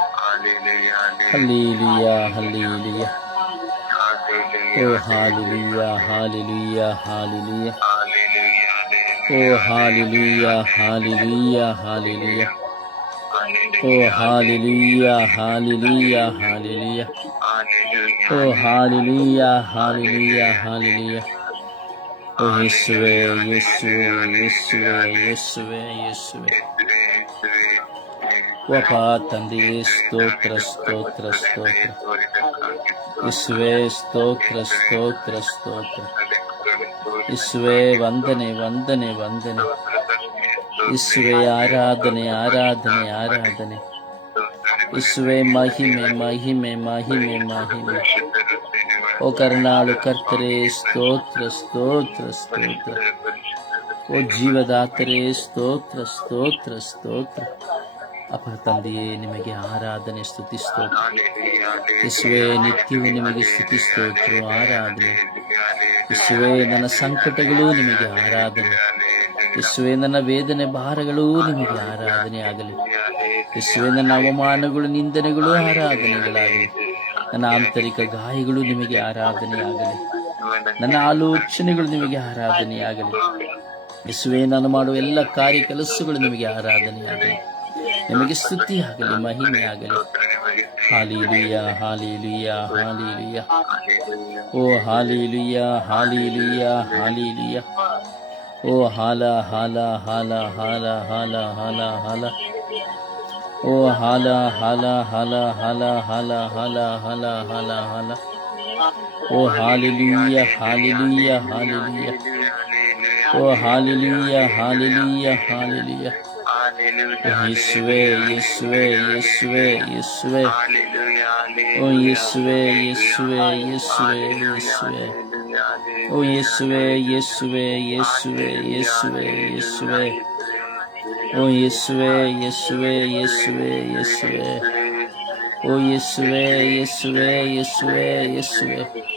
hallelujah, hallelujah. ಓ ಹಾಲೆಲೂಯ, ಹಾಲೆಲೂಯ, ಹಾಲೆಲೂಯ. ಓ ಹಾಲೆಲೂಯ, ಹಾಲೆಲೂಯ, ಹಾಲೆಲೂಯ. ಓ ಹಾಲೆಲೂಯ, ಹಾಲೆಲೂಯ, ಹಾಲೆಲೂಯ. ಓ ಹಾಲೆಲೂಯ, ಹಾಲೆಲೂಯ, ಹಾಲೆಲೂಯ. ಓ ಯೇಸುವೇ, ಯೇಸುವೇ, ಯೇಸುವೇ, ಯೇಸುವೇ, ಯೇಸುವೇ. ಅಪ್ಪ ತಂದೆಯೇ ಸ್ತೋತ್ರ, ಸ್ತೋತ್ರ, ಸ್ತೋತ್ರ. ಯೇಸುವೇ ಸ್ತೋತ್ರ, ಸ್ತೋತ್ರ, ಸ್ತೋತ್ರ. ಯೇಸುವೇ ವಂದನೆ, ವಂದನೆ, ವಂದನೆ. ಯೇಸುವೇ ಆರಾಧನೆ, ಆರಾಧನೆ, ಆರಾಧನೆ. ಯೇಸುವೇ ಮಹಿಮೆ, ಮಹಿಮೆ, ಮಹಿಮೆ, ಮಹಿಮೆ. ಓ ಕರುಣಾಳು ಕರ್ತರೇ ಸ್ತೋತ್ರ, ಸ್ತೋತ್ರ, ಸ್ತೋತ್ರ. ಓ ಜೀವದಾತರೇ ಸ್ತೋತ್ರ, ಸ್ತೋತ್ರ, ಸ್ತೋತ್ರ. ಅಪ್ಪ ತಂದೆಯೇ ನಿಮಗೆ ಆರಾಧನೆ, ಸ್ತುತಿ, ಸ್ತೋತ್ರ. ಯೇಸುವೇ ನಿತ್ಯವೂ ನಿಮಗೆ ಸ್ತುತಿ, ಸ್ತೋತ್ರ, ಆರಾಧನೆ. ಯೇಸುವೇ ನನ್ನ ಸಂಕಟಗಳು ನಿಮಗೆ ಆರಾಧನೆ. ಯೇಸುವೇ ನನ್ನ ವೇದನೆ ಭಾರಗಳು ನಿಮಗೆ ಆರಾಧನೆ ಆಗಲಿ. ಯೇಸುವೇ ನನ್ನ ಅವಮಾನಗಳು, ನಿಂದನೆಗಳು ಆರಾಧನೆಗಳಾಗಲಿ. ನನ್ನ ಆಂತರಿಕ ಗಾಯಗಳು ನಿಮಗೆ ಆರಾಧನೆಯಾಗಲಿ. ನನ್ನ ಆಲೋಚನೆಗಳು ನಿಮಗೆ ಆರಾಧನೆಯಾಗಲಿ. ಯೇಸುವೇ ನಾನು ಮಾಡುವ ಎಲ್ಲ ಕಾರ್ಯ ಕೆಲಸಗಳು ನಿಮಗೆ ಆರಾಧನೆಯಾಗಲಿ. ನಿಮಗೆ ಸ್ತುತಿ ಆಗಲಿ, ಮಹಿಮೆ ಆಗಲಿ. Hallelujah, hallelujah, hallelujah. ಓ ಹಾಲೆಲೂಯ, ಹಾಲೆಲೂಯ, ಹಾಲೆಲೂಯ. ಓ ಹಾಲ, ಹಾಲ, ಹಾಲ, ಹಾಲ, ಹಾಲ, ಹಾಲ, ಹಾಲ. ಓ ಹಾಲ, ಹಾಲ, ಹಾಲ, ಹಾಲ, ಹಾಲ, ಹಾಲ, ಹಾಲ, ಹಾಲ, ಹಾಲ. ಓ ಹಾಲೆಲೂಯ, ಹಾಲೆಲೂಯ, ಹಾಲೆಲೂಯ. ಓ ಹಾಲೆಲೂಯ ಹಾಲೆಲೂಯ ಹಾಲೆಲೂಯ. ಯೇಸುವೆ ಯೇಸುವೆ ಯೇಸುವೆ ಯೇಸುವೆ. ಓ ಯೇಸುವೆ ಯೇಸುವೆ ಯೇಸುವೆ ಯೇಸುವೆ. ಓ ಯೇಸುವೆ ಯೇಸುವೆ ಯೇಸುವೆ ಯೇಸುವೆ ಯೇಸುವೆ. ಓ ಯೇಸುವೆ ಯೇಸುವೆ ಯೇಸುವೆ ಯೇಸುವೆ. ಓ ಯೇಸುವೆ ಯೇಸುವೆ ಯೇಸುವೆ ಯೇಸುವೆ.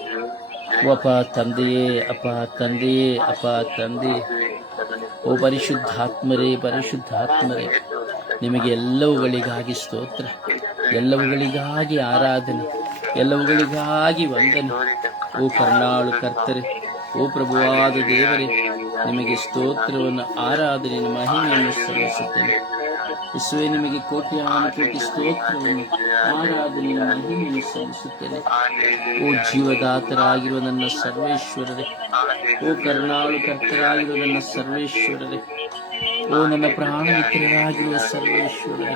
ಓ ಅಪ್ಪ ತಂದೆಯೇ, ಅಪ್ಪ ತಂದೆಯೇ, ಅಪ್ಪ ತಂದೆ. ಓ ಪರಿಶುದ್ಧಾತ್ಮರೇ, ಪರಿಶುದ್ಧಾತ್ಮರೇ, ನಿಮಗೆ ಎಲ್ಲವುಗಳಿಗಾಗಿ ಸ್ತೋತ್ರ, ಎಲ್ಲವುಗಳಿಗಾಗಿ ಆರಾಧನೆ, ಎಲ್ಲವುಗಳಿಗಾಗಿ ವಂದನೆ. ಓ ಕರುಣಾಳು ಕರ್ತರೆ, ಓ ಪ್ರಭುವಾದ ದೇವರೇ, ನಿಮಗೆ ಸ್ತೋತ್ರವನ್ನು, ಆರಾಧನೆಯನ್ನು, ಮಹಿಮೆಯನ್ನು ಸಲ್ಲಿಸುತ್ತೇನೆ. ಯೇಸುವೆ, ನಿಮಗೆ ಕೋಟ್ಯಾನು ಕೋಟಿ ಸ್ತೋತ್ರವನ್ನು, ಆರಾಧನೆಯನ್ನು, ಮಹಿಮೆಯನ್ನು ಸಲ್ಲಿಸುತ್ತೇನೆ. ಓ ಜೀವದಾತರಾಗಿರುವ ನನ್ನ ಸರ್ವೇಶ್ವರರೇ, ಓ ಕರುಣಾಳು ಕರ್ತರಾಗಿರುವ ನನ್ನ ಸರ್ವೇಶ್ವರರೇ, ಓ ನನ್ನ ಪ್ರಾಣ ಮಿತ್ರರಾಗಿರುವ ಸರ್ವೇಶ್ವರರೇ,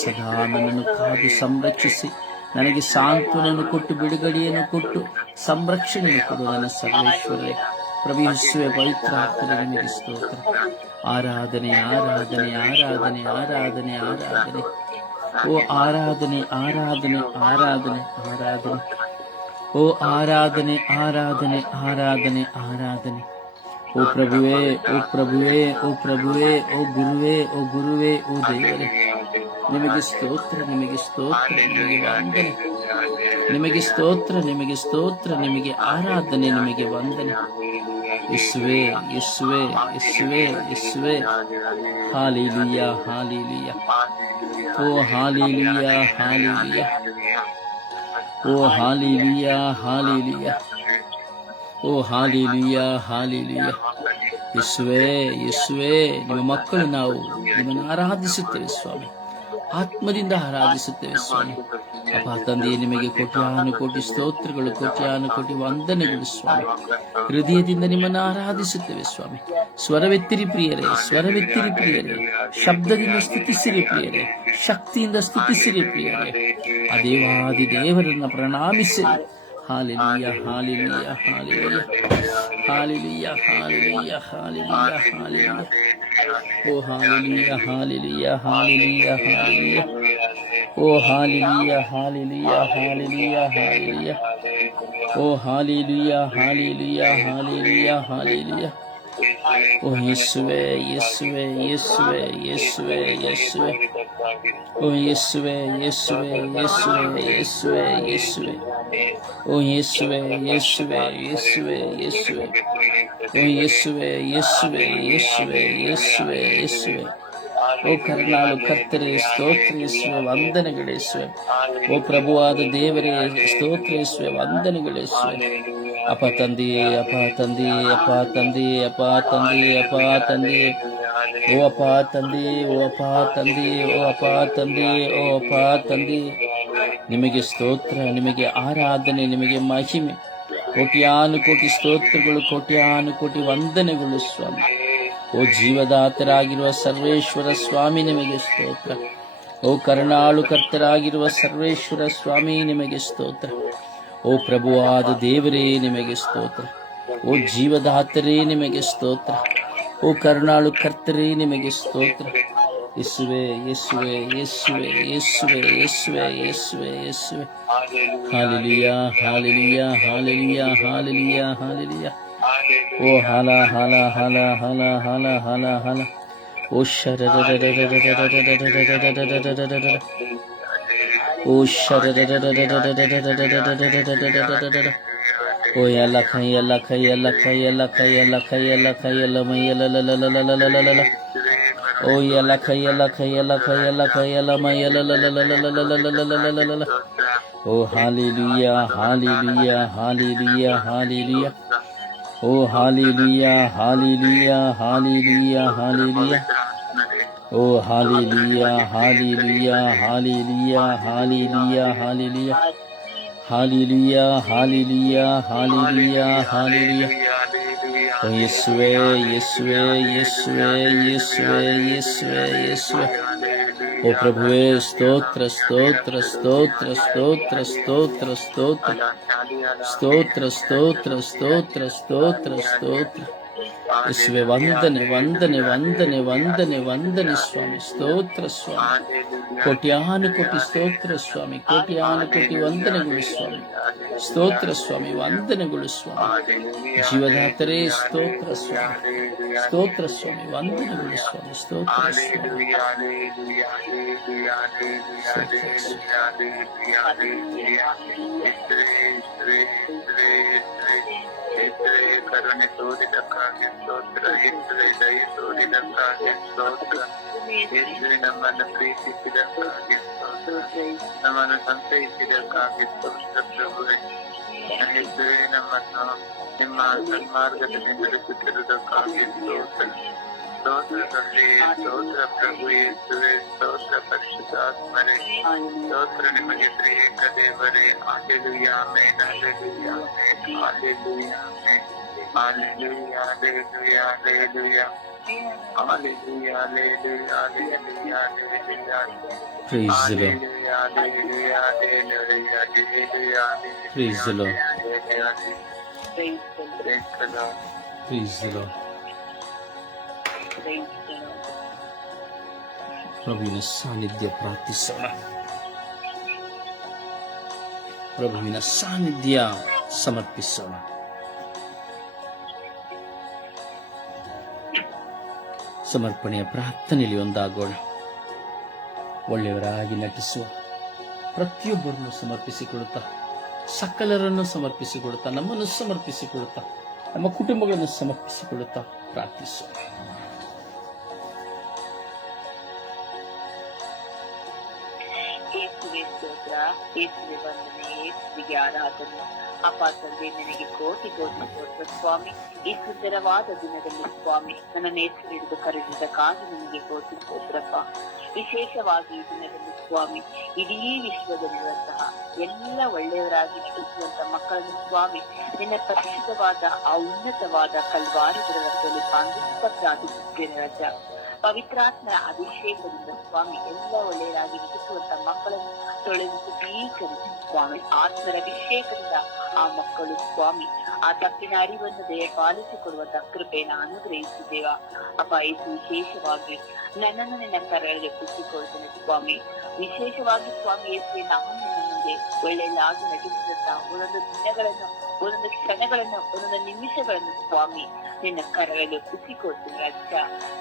ಸದಾ ನನ್ನನ್ನು ಕಾದು ಸಂರಕ್ಷಿಸಿ ನನಗೆ ಸಾಂತ್ವನವನ್ನು ಕೊಟ್ಟು ಬಿಡುಗಡೆಯನ್ನು ಕೊಟ್ಟು ಸಂರಕ್ಷಣೆಯನ್ನು ಕೊಡು ನನ್ನ ಸರ್ವೇಶ್ವರರೇ. ಪ್ರಭು ಯೇಸುವೆ, ಪವಿತ್ರಾತ್ಮನೇ, ನಿಮಗೆ ಸ್ತೋತ್ರ. ಆರಾಧನೆ ಆರಾಧನೆ ಆರಾಧನೆ ಆರಾಧನೆ ಆರಾಧನೆ. ಓ ಆರಾಧನೆ ಆರಾಧನೆ ಆರಾಧನೆ ಆರಾಧನೆ. ಓ ಆರಾಧನೆ ಆರಾಧನೆ ಆರಾಧನೆ ಆರಾಧನೆ. ಓ ಪ್ರಭುವೇ, ಓ ಪ್ರಭುವೇ, ಓ ಪ್ರಭುವೇ, ಓ ಗುರುವೇ, ಓ ಗುರುವೇ, ಓ ದೇವರೇ, ನಿಮಗೆ ಸ್ತೋತ್ರ, ನಿಮಗೆ ಸ್ತೋತ್ರ, ನಿಮಗೆ ವಂದನೆ, ನಿಮಗೆ ಸ್ತೋತ್ರ, ನಿಮಗೆ ಸ್ತೋತ್ರ, ನಿಮಗೆ ಆರಾಧನೆ, ನಿಮಗೆ ವಂದನೆ. ಯೇಸುವೆ ಯೇಸುವೆ ಯೇಸುವೆ ಯೇಸುವೆ. Hallelujah hallelujah. ಓ ಹಾಲೆಲೂಯ ಹಾಲೆಲೂಯ. ಓ ಹಾಲೆಲೂಯ ಹಾಲೆಲೂಯ. ಓ ಹಾಲೆಲೂಯ ಹಾಲೆಲೂಯ. ಯೇಸುವೆ ಯೇಸುವೆ, ನಿಮ್ಮ ಮಕ್ಕಳು ನಾವು ನಿಮ್ಮನ್ನು ಆರಾಧಿಸುತ್ತೇವೆ ಸ್ವಾಮಿ, ಆತ್ಮದಿಂದ ಆರಾಧಿಸುತ್ತೇವೆ ಸ್ವಾಮಿ. ಅಪ್ಪ ತಂದೆಯೇ, ನಿಮಗೆ ಕೋಟ್ಯಾನು ಕೋಟಿ ಸ್ತೋತ್ರಗಳು, ಕೋಟ್ಯಾನು ಕೋಟಿ ವಂದನೆಗಳು ಸ್ವಾಮಿ. ಹೃದಯದಿಂದ ನಿಮ್ಮನ್ನು ಆರಾಧಿಸುತ್ತೇವೆ ಸ್ವಾಮಿ. ಸ್ವರವೆತ್ತಿರಿ ಪ್ರಿಯರೇ, ಸ್ವರವೆತ್ತಿರಿ ಪ್ರಿಯರೇ, ಶಬ್ದದಿಂದ ಸ್ತುತಿಸಿರಿ ಪ್ರಿಯರೇ, ಶಕ್ತಿಯಿಂದ ಸ್ತುತಿಸಿರಿ ಪ್ರಿಯರೇ. ಆ ದೇವಾದಿ ದೇವರನ್ನ ಪ್ರಣಾಮಿಸಿರಿ. Hallelujah hallelujah hallelujah hallelujah hallelujah hallelujah hallelujah. ಓ ಹಾಲೆಲೂಯ ಹಾಲೆಲೂಯ ಹಾಲೆಲೂಯ ಹಾಲೆಲೂಯ. ಓ ಹಾಲೆಲೂಯ ಹಾಲೆಲೂಯ ಹಾಲೆಲೂಯ ಹಾಲೆಲೂಯ. ಓ ಹಾಲೆಲೂಯ ಹಾಲೆಲೂಯ ಹಾಲೆಲೂಯ ಹಾಲೆಲೂಯ. ಓ ಯೇಸುವೆ ಯೇಸುವೆ ಯೇಸುವೆ ಯೇಸುವೆ ಯೇಸುವೆ. ಓ ಯೇಸುವೆ ಯೇಸುವೆ ಯೇಸುವೆ ಯೇಸುವೆ ಯೇಸುವೆ. ಓ ಯೇಸುವೆ ಯೇಸುವೆ ಯೇಸುವೆ ಯೇಸುವೆ. ಓ ಯೇಸುವೆ ಯೇಸುವೆ ಯೇಸುವೆ ಯೇಸುವೆ ಯೇಸುವೆ. ಓ ಕರುಣಾಳು ಕರ್ತರೇ, ಸ್ತೋತ್ರ ಯೇಸುವೆ, ವಂದನೆಗಳು ಯೇಸುವೆ. ಓ ಪ್ರಭುವಾದ ದೇವರೇ, ಸ್ತೋತ್ರ ಯೇಸುವೆ, ವಂದನೆಗಳು ಯೇಸುವೆ. ಅಪ್ಪ ತಂದೆಯೇ, ಅಪ್ಪ ತಂದೆಯೇ, ಅಪ್ಪ ತಂದೆಯೇ, ಅಪ್ಪ ತಂದೆಯೇ, ಅಪ್ಪ ತಂದೆಯೇ. ಓ ಅಪ್ಪ ತಂದೆಯೇ, ಓ ಅಪ್ಪ ತಂದೆಯೇ, ಓ ಅಪ್ಪ ತಂದೆಯೇ, ಓ ಅಪ್ಪ ತಂದೆಯೇ. ನಿಮಗೆ ಸ್ತೋತ್ರ, ನಿಮಗೆ ಆರಾಧನೆ, ನಿಮಗೆ ಮಹಿಮೆ. ಕೋಟ್ಯಾನು ಕೋಟಿ ಸ್ತೋತ್ರಗಳು, ಕೋಟ್ಯಾನು ಕೋಟಿ ವಂದನೆಗಳು ಸ್ವಾಮಿ. ಓ ಜೀವದಾತರಾಗಿರುವ ಸರ್ವೇಶ್ವರ ಸ್ವಾಮಿ, ನಿಮಗೆ ಸ್ತೋತ್ರ. ಓ ಕರುಣಾಳು ಕರ್ತರಾಗಿರುವ ಸರ್ವೇಶ್ವರ ಸ್ವಾಮಿ, ನಿಮಗೆ ಸ್ತೋತ್ರ. ಓ ಪ್ರಭುವಾದ ದೇವರೇ, ನಿಮಗೆ ಸ್ತೋತ್ರ. ಓ ಜೀವದಾತರೇ, ನಿಮಗೆ ಸ್ತೋತ್ರ. ಓ ಕರುಣಾಳು ಕರ್ತರೇ, ನಿಮಗೆ ಸ್ತೋತ್ರ. ಯೇಸುವೆ ಯೇಸುವೆ ಯೇಸುವೆ ಯೇಸುವೆ ಯೇಸುವೆ ಯೇಸುವೆ ಯೇಸುವೆ. Hallelujah hallelujah hallelujah hallelujah hallelujah. ಓ ಹಾಲ ಹಾಲ ಹಾಲ ಹಾಲ ಹಾಲ ಹಾಲ ಹಾಲ. ಓ ಶರ ಓ ಶರ. ಓ ಎಲ್ಲ ಕೈ ಎಲ್ಲ ಕೈ ಎಲ್ಲ ಕೈ ಎಲ್ಲ ಕೈ ಎಲ್ಲ ಕೈ ಎಲ್ಲ ಕೈ ಎಲ್ಲ ಮೈ ಎಲ್ಲ. ಓ ಎಲ್ಲ ಕೈ ಎಲ್ಲ ಕೈ ಎಲ್ಲ ಕೈ ಎಲ್ಲ ಕೈ ಎಲ್ಲ ಮೈ ಎಲ್ಲ. ಓ ಹಾಲೆಲೂಯ ಹಾಲೆಲೂಯ ಹಾಲೆಲೂಯ ಹಾಲೆಲೂಯ. ಓ ಹಾಲೆಲೂಯ ಹಾಲೆಲೂಯ ಹಾಲೆಲೂಯ ಹಾಲೆಲೂಯ. ಓ hallelujah hallelujah hallelujah hallelujah hallelujah. Hallelujah hallelujah hallelujah hallelujah. ಓ ಯೇಸುವೆ ಯೇಸುವೆ ಯೇಸುವೆ ಯೇಸುವೆ ಯೇಸುವೆ ಯೇಸುವೆ. ಓ ಪ್ರಭುವೇ, ಸ್ತೋತ್ರ ಸ್ತೋತ್ರ ಸ್ತೋತ್ರ ಸ್ತೋತ್ರ ಸ್ತೋತ್ರ ಸ್ತೋತ್ರ ಸ್ತೋತ್ರ ಸ್ತೋತ್ರ ಸ್ತೋತ್ರ ಸ್ತೋತ್ರ ಸ್ತೋತ್ರ. ಯೇಸುವೆ ವಂದನೆ ವಂದನೆ ವಂದನೆ ವಂದನೆ ವಂದನೆ ಸ್ವಾಮಿ. ಸ್ತೋತ್ರ ಸ್ವಾಮಿ. ಕೋಟ್ಯಾನುಕೋಟಿ ಸ್ತೋತ್ರ ಸ್ವಾಮಿ. ಕೋಟ್ಯಾನುಕೋಟಿ ವಂದನೆಗಳು ಸ್ವಾಮಿ. ಸ್ತೋತ್ರ ಸ್ವಾಮಿ. ವಂದನೆಗಳು ಸ್ವಾಮಿ. ಜೀವದಾತರೇ ಸ್ತೋತ್ರ ಸ್ವಾಮಿ. ಸ್ತೋತ್ರ ಸ್ವಾಮಿ. ವಂದನೆಗಳು ಸ್ವಾಮಿ. ಸ್ತೋತ್ರ ಸ್ವಾಮಿ. ಕರುಣೆ ತೋರಿದಕ್ಕಾಗಿ ಸ್ತೋತ್ರ. ಯೇಸುವೆ ದಯೆ ತೋರಿದಕ್ಕಾಗಿ ಸ್ತೋತ್ರ. ಯೇಸುವೆ ನಮ್ಮನ್ನು ಪ್ರೀತಿಸಿದಕ್ಕಾಗಿ ಸ್ತೋತ್ರ. ನಮ್ಮನ್ನು ಸಂತೈಸಿದಕ್ಕಾಗಿ ಸ್ತೋತ್ರ ಪ್ರಭುವೆ. ಯೇಸುವೆ ನಮ್ಮನ್ನು ನಿಮ್ಮ ಸನ್ಮಾರ್ಗದಲ್ಲಿ ನಡೆಸುತ್ತಿರುವುದಕ್ಕಾಗಿ ಸ್ತೋತ್ರ. ಸ್ತೋತ್ರ ತಂದೆ, ಸ್ತೋತ್ರ ಪ್ರಭು ಯೇಸುವೆ, ಸ್ತೋತ್ರ ಪರಿಶುದ್ಧ ಆತ್ಮರೇ, ಸ್ತೋತ್ರ ನಿಮಗೆ ತ್ರಿಯೇಕ ದೇವರೇ. Hallelujah, amen, hallelujah, amen, hallelujah, amen, hallelujah, hallelujah, hallelujah, hallelujah, hallelujah, hallelujah, hallelujah. Praise the Lord. Hallelujah, hallelujah, hallelujah, hallelujah, Praise the Lord. hallelujah. Praise the Lord. Praise the Lord. ಪ್ರಭುವಿನ ಸಾನ್ನಿಧ್ಯ ಪ್ರಾರ್ಥಿಸೋಣ. ಪ್ರಭುವಿನ ಸಾನ್ನಿಧ್ಯ ಸಮರ್ಪಿಸೋಣ. ಸಮರ್ಪಣೆಯ ಪ್ರಾರ್ಥನೆಯಲ್ಲಿ ಒಂದಾಗೋಣ. ಒಳ್ಳೆಯವರಾಗಿ ನಟಿಸುವ ಪ್ರತಿಯೊಬ್ಬರನ್ನು ಸಮರ್ಪಿಸಿಕೊಳ್ಳುತ್ತಾ, ಸಕಲರನ್ನು ಸಮರ್ಪಿಸಿಕೊಳ್ಳುತ್ತಾ, ನಮ್ಮನ್ನು ಸಮರ್ಪಿಸಿಕೊಳ್ಳುತ್ತಾ, ನಮ್ಮ ಕುಟುಂಬಗಳನ್ನು ಸಮರ್ಪಿಸಿಕೊಳ್ಳುತ್ತಾ ಪ್ರಾರ್ಥಿಸೋಣ. ಯೇಸುವೆ ಸ್ತೋತ್ರ, ಯೇಸುವೆ ವಂದನೆ, ಯೇಸುವಿಗೆ ಆರಾಧನೆ. ಅಪ್ಪ ತಂದೆ, ನಿನಗೆ ಕೋಟಿ ಕೋಟಿ ಸ್ತೋತ್ರ ಸ್ವಾಮಿ. ಈ ಸುಂದರವಾದ ದಿನದಲ್ಲಿ ಸ್ವಾಮಿ ನನ್ನನ್ನು ಹೆಸರು ಹಿಡಿದು ಕರೆದಿದ್ದಕ್ಕಾಗಿ ನಿನಗೆ ಕೋಟಿ ಸ್ತೋತ್ರಪ್ಪ. ವಿಶೇಷವಾಗಿ ಈ ದಿನದಲ್ಲಿ ಸ್ವಾಮಿ ಇಡೀ ವಿಶ್ವದಲ್ಲಿರುವಂತಹ ಎಲ್ಲ ಒಳ್ಳೆಯವರಾಗಿ ನಟಿಸುವಂತಹ ಮಕ್ಕಳನ್ನು ಸ್ವಾಮಿ ನಿನ್ನ ಪರಿಶುದ್ಧವಾದ ಆ ಉನ್ನತವಾದ ಕಲ್ವಾರಿಗಳ ರಕ್ತದಲ್ಲಿ ಬಂಧಿಸುತ್ತಾ ಪ್ರಾರ್ಥಿಸುತ್ತೇನೆ ರಾಜ. ಪವಿತ್ರಾತ್ಮನ ಅಭಿಷೇಕದಿಂದ ಸ್ವಾಮಿ ಎಲ್ಲ ಒಳ್ಳೆಯರಾಗಿ ನಟಿಸುವಂತ ಮಕ್ಕಳನ್ನು ತೊಳೆದು ಶುದ್ಧೀಕರಿಸಿ ಸ್ವಾಮಿ ಆತ್ಮರ ಅಭಿಷೇಕದಿಂದ ಆ ಮಕ್ಕಳು ಸ್ವಾಮಿ ಆ ತಪ್ಪಿನ ಅರಿವನ್ನು ದಯಪಾಲಿಸಿಕೊಡುವಂತ ಕೃಪೆಯನ್ನು ಅನುಗ್ರಹಿಸಿದ್ದೇವ ಅಪ್ಪ. ಇದು ವಿಶೇಷವಾಗಿ ನನ್ನನ್ನು ನಿನ್ನ ಕರಳಿಗೆ ಕುಸಿಕೊಳ್ತೇನೆ ಸ್ವಾಮಿ. ವಿಶೇಷವಾಗಿ ಸ್ವಾಮಿ ಯೇಸುವೆ, ನಾವು ನಿನ್ನ ಮುಂದೆ ಒಳ್ಳೆಯದಾಗಿ ನಟಿಸಿದಂತ ಒಂದೊಂದು ದಿನಗಳನ್ನು, ಒಂದೊಂದು ಕ್ಷಣಗಳನ್ನು, ಒಂದೊಂದು ನಿಮಿಷಗಳನ್ನು ಸ್ವಾಮಿ ನಿನ್ನ ಕರಳಿಗೆ ಕುಸಿಕೊಳ್ತೇನೆ ರಾಜ.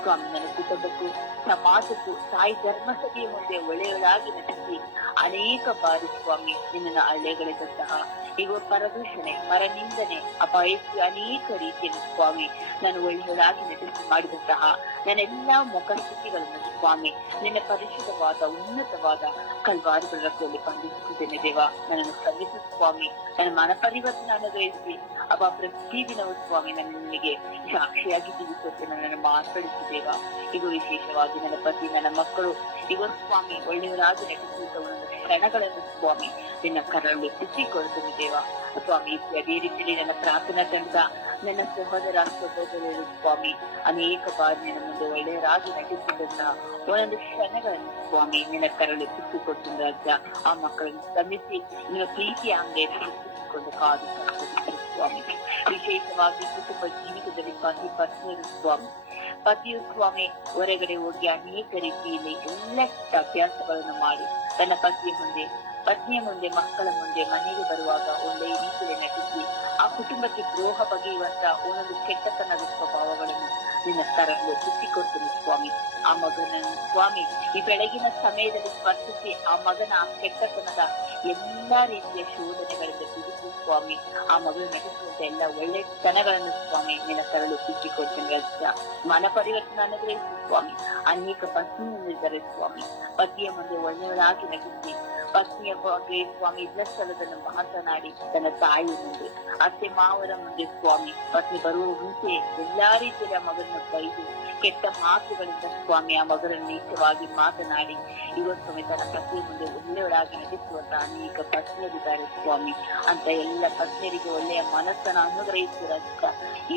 ಸ್ವಾಮಿ ನನ್ನ ಕುಟುಂಬಕ್ಕೂ ಸಮಾಜಕ್ಕೂ ತಾಯಿ ಧರ್ಮಸಭೆಯ ಮುಂದೆ ಒಳ್ಳೆಯದಾಗಿ ನಟಿಸಿ ಅನೇಕ ಬಾರಿ ಸ್ವಾಮಿ ನಿನ್ನನ್ನು ಹಳ್ಳೆಗಳಿದಂತಹ ಈಗ ಪರದೂಷಣೆ, ಪರನಿಂದನೆ, ಅಪಾಯಕ್ಕೆ ಅನೇಕ ರೀತಿಯಲ್ಲಿ ಸ್ವಾಮಿ ನಾನು ಒಳ್ಳೆಯದಾಗಿ ನಟಿಸಿ ಮಾಡಿದಂತಹ ನನ್ನೆಲ್ಲಾ ಮುಖಸ್ಥಿತಿಗಳನ್ನು ಸ್ವಾಮಿ ನಿನ್ನ ಪರಿಶುದ್ಧವಾದ ಉನ್ನತವಾದ ಕಲ್ವಾರಿಗಳ ರಕ್ತದಲ್ಲಿ ಬಂಧಿಸುತ್ತಿದ್ದೇನೆ ದೇವ. ನನ್ನನ್ನು ಕ್ಷಮಿಸು ಸ್ವಾಮಿ. ನನ್ನ ಮನ ಪರಿವರ್ತನೆ ಅನುಗ್ರಹಿಸಿ ಅಪ್ಪ. ಪ್ರತಿದಿನವೂ ಸ್ವಾಮಿ ನನ್ನ ನಿನಗೆ ಸಾಕ್ಷಿಯಾಗಿ ಜೀವಿಸುತ್ತೆ ನನ್ನನ್ನು ಮಾತಾಡಿಸಿದ್ದೇವ. ಈಗ ವಿಶೇಷವಾಗಿ ನನ್ನ ಪತಿ, ನನ್ನ ಮಕ್ಕಳು ಈಗ ಸ್ವಾಮಿ ಒಳ್ಳೆಯವರಾಗಿ ನಟಿಸುವಂತ ಒಂದೊಂದು ಕ್ಷಣಗಳನ್ನು ಸ್ವಾಮಿ ನಿನ್ನ ಕರಳು ಎತ್ತಿಸಿಕೊಳ್ತೇನೆ ದೇವ. ಸ್ವಾಮಿ ಅದೇ ರೀತಿಯಲ್ಲಿ ನನ್ನ ಪ್ರಾರ್ಥನಾ ತಂಡ, ನನ್ನ ಸಹೋದರರು ಸ್ವಾಮಿ ಅನೇಕ ಬಾರಿ ನಿನ್ನ ಮುಂದೆ ಒಳ್ಳೆಯರಾಗಿ ನಟಿಸಿದಂತ ಒಂದೊಂದು ಕ್ಷಣಗಳನ್ನು ಸ್ವಾಮಿ ನಿನ್ನ ಕರಳು ಎತ್ತಿಸಿಕೊಡ್ತೀನಿ ರಾಜ. ಆ ಮಕ್ಕಳನ್ನು ಶ್ರಮಿಸಿ ನಿನ್ನ ಪ್ರೀತಿಯ ಅಂಗೇ ಕೊಂಡು ಕಾದು ಸ್ವಾಮಿ. ವಿಶೇಷವಾಗಿ ಕುಟುಂಬ ಜೀವಿತದಲ್ಲಿ ಪತಿ ಪತ್ನಿಯರು ಸ್ವಾಮಿ, ಪತಿಯು ಸ್ವಾಮಿ ಹೊರಗಡೆ ಹೋಗಿ ಅನೇಕ ರೀತಿಯಲ್ಲಿ ಎಲ್ಲ ಅಭ್ಯಾಸಗಳನ್ನು ಮಾಡಿ ತನ್ನ ಪತ್ನಿಯ ಮುಂದೆ ಮಕ್ಕಳ ಮುಂದೆ ಮನೆಗೆ ಬರುವಾಗ ಒಳ್ಳೆಯ ರೀತಿಯಲ್ಲಿ ನಟಿಸಿ ಆ ಕುಟುಂಬಕ್ಕೆ ದ್ರೋಹ ಬಗೆಯುವಂತ ಒಂದೊಂದು ಕೆಟ್ಟತನದ ಸ್ವಭಾವಗಳನ್ನು ನಿನ್ನ ಕರಳು ಸುತ್ತಿಕೊಡ್ತೀನಿ ಸ್ವಾಮಿ. ಆ ಮಗನನ್ನು ಸ್ವಾಮಿ ಈ ಬೆಳಗಿನ ಸಮಯದಲ್ಲಿ ಸ್ಪರ್ಶಿಸಿ ಆ ಮಗನ ಆ ಕೆಟ್ಟತನದ ಎಲ್ಲಾ ರೀತಿಯ ಶೋಧನೆಗಳಿಂದ ಬಿಡಿಸಿ ಸ್ವಾಮಿ ಆ ಮಗನು ನಟಿಸುವಂತ ಎಲ್ಲ ಒಳ್ಳೆ ಕ್ಷಣಗಳನ್ನು ಸ್ವಾಮಿ ನಿನ್ನ ಕರಳು ಸುತ್ತಿಕೊಡ್ತೀನಿ ರಾಜ. ಮನ ಪರಿವರ್ತನೆ ಅನುಗ್ರಹಿಸಿ ಸ್ವಾಮಿ. ಅನೇಕ ಪತ್ನಿಯಲ್ಲಿದ್ದಾರೆ ಸ್ವಾಮಿ, ಪತಿಯ ಮುಂದೆ ಒಳ್ಳೆಯವರಾಗಿ ನಟಿಸಿ ಪತ್ನಿಯ ಬಗ್ಗೆ ಸ್ವಾಮಿ ಇಲ್ಲ ಸ್ಥಳದನ್ನು ಮಾತನಾಡಿ ತನ್ನ ತಾಯಿ ಮುಂದೆ, ಅತ್ತೆ ಮಾವರ ಮುಂದೆ ಸ್ವಾಮಿ ಪತ್ನಿ ಬರುವ ಮುಂಚೆ ಎಲ್ಲಾ ರೀತಿಯ ಮಗನನ್ನು ಬೈದು ಕೆಟ್ಟ ಮಾತುಗಳಿಂದ ಸ್ವಾಮಿ ಆ ಮಗನನ್ನು ನೀಚವಾಗಿ ಮಾತನಾಡಿ ಇವತ್ತು ತನ್ನ ಪತ್ನಿಯ ಮುಂದೆ ಒಳ್ಳೆಯವರಾಗಿ ನಟಿಸುವಂತ ಅನೇಕ ಪತ್ನಿಯರಿದ್ದಾರೆ ಸ್ವಾಮಿ. ಅಂತ ಎಲ್ಲ ಪತ್ನಿಯರಿಗೆ ಒಳ್ಳೆಯ ಮನಸ್ಸನ್ನು ಅನುಗ್ರಹಿಸುವ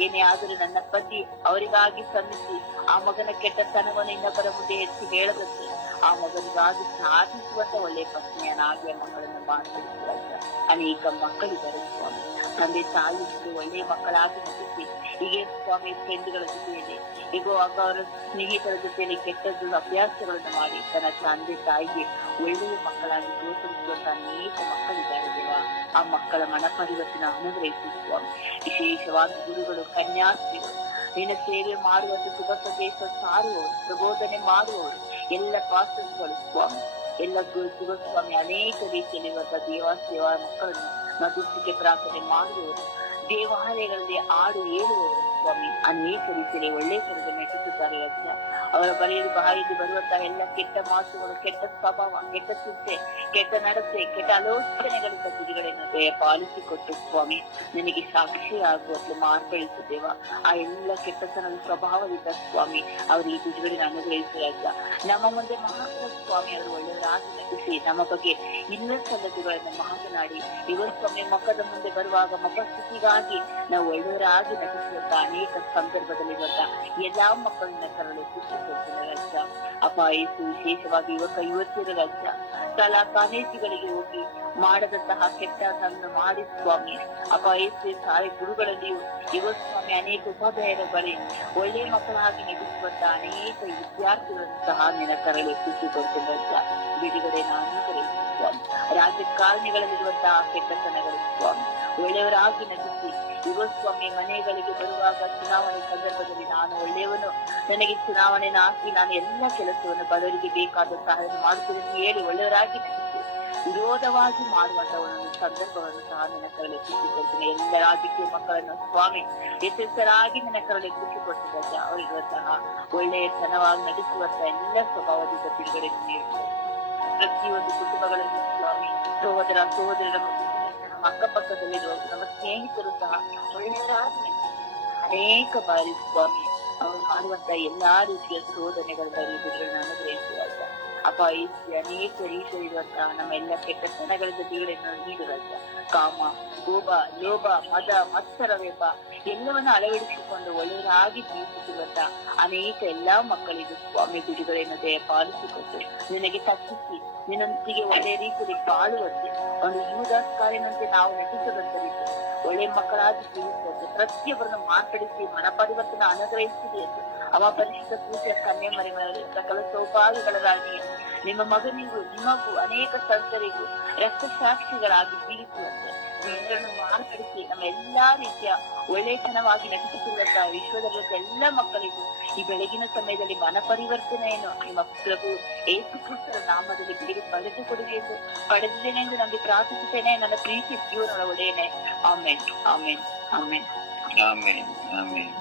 ಏನೇ ಆದರೂ ನನ್ನ ಪತಿ ಅವರಿಗಾಗಿ ಶ್ರಮಿಸಿ ಆ ಮಗನ ಕೆಟ್ಟತನವನ್ನು ಇನ್ನೊಬ್ಬರ ಮುಂದೆ ಎತ್ತಿ ಹೇಳದಂತೆ ಆ ಮಗನಿಗಾಗಿ ಪ್ರಾರ್ಥಿಸುವಂತ ಒಳ್ಳೆಯ ಪತ್ನಿಯನ್ನಾಗಿ ಆ ಮಕ್ಕಳನ್ನು ಮಾತಾಡಿಸುವಂತ ಅನೇಕ ಮಕ್ಕಳಿದ್ದಾರೆ ಸ್ವಾಮಿ. ತಂದೆ ತಾಯಿ ಜೊತೆ ಒಳ್ಳೆಯ ಮಕ್ಕಳಾಗಿ ನಟಿಸಿ, ಹೀಗೆ ಸ್ವಾಮಿ ಫ್ರೆಂಡ್ಗಳ ಜೊತೆಯಲ್ಲಿ ಈಗ ಅವರ ಸ್ನೇಹಿತರ ಜೊತೆಯಲ್ಲಿ ಕೆಟ್ಟದ್ದು ಅಭ್ಯಾಸಗಳನ್ನು ಮಾಡಿ ತನ್ನ ತಂದೆ ತಾಯಿಗೆ ಒಳ್ಳೆಯ ಮಕ್ಕಳಾಗಿ ಗೋಚರಿಸುವಂತ ಅನೇಕ ಮಕ್ಕಳಿದ್ದಾರೆ ದೇವ. ಆ ಮಕ್ಕಳ ಮನ ಪರಿವರ್ತನೆ ಅನುಗ್ರಹಿಸಿ ಸ್ವಾಮಿ. ವಿಶೇಷವಾಗಿ ಗುರುಗಳು, ಕನ್ಯಾಸ್ತ್ರೀಗಳು, ನಿನ್ನ ಸೇವೆ ಮಾಡುವಂತ ಶುಭ ಸಂದೇಶ ಸಾರುವವರು, ಪ್ರಬೋಧನೆ ಮಾಡುವವರು, ಎಲ್ಲ ಪಾಸ್ಟರ್ಗಳು ಸ್ವಾಮಿ, ಎಲ್ಲ ಸ್ವಾಮಿ, ಅನೇಕ ರೀತಿಯಲ್ಲಿ ದೇವಾ ಮಕ್ಕಳನ್ನು ಮದುವೆಗೆ ಪ್ರಾರ್ಥನೆ ಮಾಡುವವರು, ದೇವಾಲಯಗಳಲ್ಲಿ ಹಾಡು ಹೇಳುವವರು ಸ್ವಾಮಿ, ಅನೇಕ ರೀತಿಯಲ್ಲಿ ಒಳ್ಳೆಯ ಸ್ವರದಲ್ಲಿ ನಟಿಸುತ್ತಾರೆ. ಅವರ ಬರೆಯಲು ಬಾಯಲ್ಲಿ ಬರುವಂತಹ ಎಲ್ಲ ಕೆಟ್ಟ ಮಾತುಗಳು, ಕೆಟ್ಟ ಸ್ವಭಾವ, ಕೆಟ್ಟ ಚಿಂತೆ, ಕೆಟ್ಟ ನಡತೆ, ಕೆಟ್ಟ ಆಲೋಚನೆಗಳಿಂದ ಗುರಿಗಳನ್ನು ಪಾಲಿಸಿಕೊಟ್ಟು ಸ್ವಾಮಿ ನನಗೆ ಸಾಕ್ಷಿಯಾಗುವಂತೆ ಮಾರ್ಪಡಿಸುತ್ತೇವ. ಆ ಎಲ್ಲ ಕೆಟ್ಟತನದ ಸ್ವಭಾವದಿಂದ ಸ್ವಾಮಿ ಅವರು ಈ ಬಿಡುಗಡೆಯನ್ನು ಅನುಗ್ರಹಿಸಿದ ನಮ್ಮ ಮುಂದೆ ಮಹಾತ್ಮ ಸ್ವಾಮಿ ಅವರು ಒಳ್ಳೆಯರಾಗಿ ನಟಿಸಿ ನಮ್ಮ ಬಗ್ಗೆ ಇನ್ನೂ ಸಂಗತಿಗಳನ್ನು ಮಾತನಾಡಿ ಇವರು ಸ್ವಾಮಿ ಮಕ್ಕದ ಮುಂದೆ ಬರುವಾಗ ಮಕ್ಕಸ್ಥಿತಿಗಾಗಿ ನಾವು ಒಳ್ಳೆಯವರಾಗಿ ನಟಿಸುವಂತ ಅನೇಕ ಸಂದರ್ಭದಲ್ಲಿರುವಂತ ಎಲ್ಲಾ ಮಕ್ಕಳನ್ನ ಕರಳು ರಾಜ್ಯ ಅಪಾಯಿಸು. ವಿಶೇಷವಾಗಿ ಯುವಕ ಯುವತಿಯರ ರಾಜ್ಯ ಶಾಲಾ ಕಾಲೇಜುಗಳಿಗೆ ಹೋಗಿ ಮಾಡದಂತಹ ಕೆಟ್ಟದನ್ನು ಮಾಡಿ ಸ್ವಾಮಿ ಅಪಾಯಿಸಿ ಸಾರಿ ಗುರುಗಳಲ್ಲಿಯೂ ಯುವ ಸ್ವಾಮಿ ಅನೇಕ ಉಪಾಧ್ಯಾಯರ ಬಳಿ ಒಳ್ಳೆಯ ಮಕ್ಕಳಾಗಿ ನಟಿಸುವಂತ ಅನೇಕ ವಿದ್ಯಾರ್ಥಿಗಳನ್ನು ಸಹ ನಿನ್ನ ಕರಳು ಖುಷಿಗೊಳಿಸಿದ ಬಿಡುಗಡೆ ನಾನು ಸ್ವಾಮಿ. ರಾಜಕಾರಣಿಗಳಲ್ಲಿರುವಂತಹ ಕೆಟ್ಟತನಗಳು ಸ್ವಾಮಿ ಒಳ್ಳೆಯವರಾಗಿ ನಟಿಸಿ ಯುವ ಸ್ವಾಮಿ ಮನೆಗಳಿಗೆ ಬರುವಾಗ ಚುನಾವಣೆ ಸಂದರ್ಭದಲ್ಲಿ ನಾನು ಒಳ್ಳೆಯವನು, ನನಗೆ ಚುನಾವಣೆನ ಹಾಕಿ ನಾನು ಎಲ್ಲ ಕೆಲಸವನ್ನು ಬಡವರಿಗೆ ಬೇಕಾದ ಸಹಾಯ ಮಾಡುತ್ತೇನೆ ಎಂದು ಹೇಳಿ ಒಳ್ಳೆಯವರಾಗಿ ನಟಿಸಿ ವಿರೋಧವಾಗಿ ಮಾಡುವಂತಹ ಒಂದು ಸಂದರ್ಭವನ್ನು ಸಹ ನನ್ನ ಕರಳೆ ಖುಷಿಕೊಳ್ತೇನೆ. ಎಲ್ಲ ರಾಜಕೀಯ ಮಕ್ಕಳನ್ನು ಸ್ವಾಮಿ ಯಶಸ್ಸರಾಗಿ ನನ್ನ ಕರಳೆ ಖುಷಿಕೊಟ್ಟಿದ್ದ ಅವರಿರುವಂತಹ ಒಳ್ಳೆಯತನವಾಗಿ ನಡೆಸುವಂತ ಎಲ್ಲ ಸ್ವಭಾವದಿಂದ ಬಿಡುಗಡೆ ನೀಡುತ್ತದೆ. ಪ್ರತಿಯೊಂದು ಕುಟುಂಬಗಳಲ್ಲಿ ಸ್ವಾಮಿ ಸಹೋದರರ ಅಕ್ಕಪಕ್ಕದಲ್ಲಿರುವ ನಮ್ಮ ಸ್ನೇಹಿತರು ಸಹ ಒಳ್ಳೆಯರಾಗಿ ಅನೇಕ ಬಾರಿ ಸ್ವಾಮಿ ಅವರು ಮಾಡುವಂತ ಎಲ್ಲಾ ರೀತಿಯ ಶೋಧನೆಗಳ ಬಿಡುಗಡೆಯನ್ನು ಅನುಗ್ರಹಿಸುವಾಗ ಅಪಾಯಿಸಿ ಅನೇಕ ರೀತಿಯಲ್ಲಿರುವಂತಹ ನಮ್ಮ ಎಲ್ಲ ಕೆಟ್ಟತನಗಳಿಂದ ಬಿಡುಗಡೆಯನ್ನು ನೀಡುವಂತ ಕಾಮ, ಕೋಪ, ಲೋಭ, ಮದ, ಮತ್ಸರ, ವೇಪ ಎಲ್ಲವನ್ನು ಅಳವಡಿಸಿಕೊಂಡು ಒಳ್ಳೆಯರಾಗಿ ಜೀವಿಸುವಂತ ಅನೇಕ ಎಲ್ಲಾ ಮಕ್ಕಳಿಗೂ ಸ್ವಾಮಿ ಬಿಡುಗಡೆಯನ್ನು ದಯಪಾಲಿಸಿಕೊಂಡು ನಿನಗೆ ತಪ್ಪಿಸಿ ನಿನ್ನೊಂದಿಗೆ ಒಳ್ಳೆಯ ರೀತಿಯಲ್ಲಿ ಬಾಳುವಂತೆ ಒಂದು ಯೂದಾಸ್ ಕಾರ್ಯನಂತೆ ನಾವು ನಟಿಸದಂತ ರೀತಿ ಒಳ್ಳೆಯ ಮಕ್ಕಳಾಗಿ ಜೀವಿಸುವಂತೆ ಪ್ರತಿಯೊಬ್ಬರನ್ನು ಮಾರ್ಪಡಿಸಿ ಮನ ಪರಿವರ್ತನೆ ಅನುಗ್ರಹಿಸಿದೆ ಎಂದು ಅವ ಪರಿಶುದ್ಧ ಪೂಜೆಯ ಕನ್ಯೆ ಮರಿಮರಿ ಸಕಲ ಸೌಭಾಗ್ಯಗಳಾಗಿ ನಿಮ್ಮ ಮಗನಿಗೂ ನಿಮಗೂ ಅನೇಕ ಸಂತರಿಗೂ ರಕ್ತ ಸಾಕ್ಷಿಗಳಾಗಿ ಜೀವಿಸುವಂತೆ ಎಲ್ಲರನ್ನು ಮಾರ್ಪಡಿಸಿ ನಮ್ಮ ಎಲ್ಲಾ ರೀತಿಯ ಒಳ್ಳೆತನವಾಗಿ ನಟಿಸುತ್ತಿರುವಂತಹ ವಿಶ್ವದಲ್ಲಿರುವ ಎಲ್ಲ ಮಕ್ಕಳಿಗೂ ಈ ಬೆಳಗಿನ ಸಮಯದಲ್ಲಿ ಮನ ಪರಿವರ್ತನೆಯನ್ನು ನಿಮ್ಮ ಪ್ರಭು ಯೇಸು ಕ್ರಿಸ್ತರ ನಾಮದಲ್ಲಿ ಬಿಡುಗಡೆ ಪಡೆದುಕೊಡುಗೆ ಎಂದು ಪಡೆದಿದ್ದೇನೆ ಎಂದು ನಮಗೆ ಪ್ರಾರ್ಥಿಸುತ್ತೇನೆ. ನನ್ನ ಪ್ರೀತಿ ಜೀವನದ ಒಡೆಯನೆ. Amen, amen, amen, amen, amen.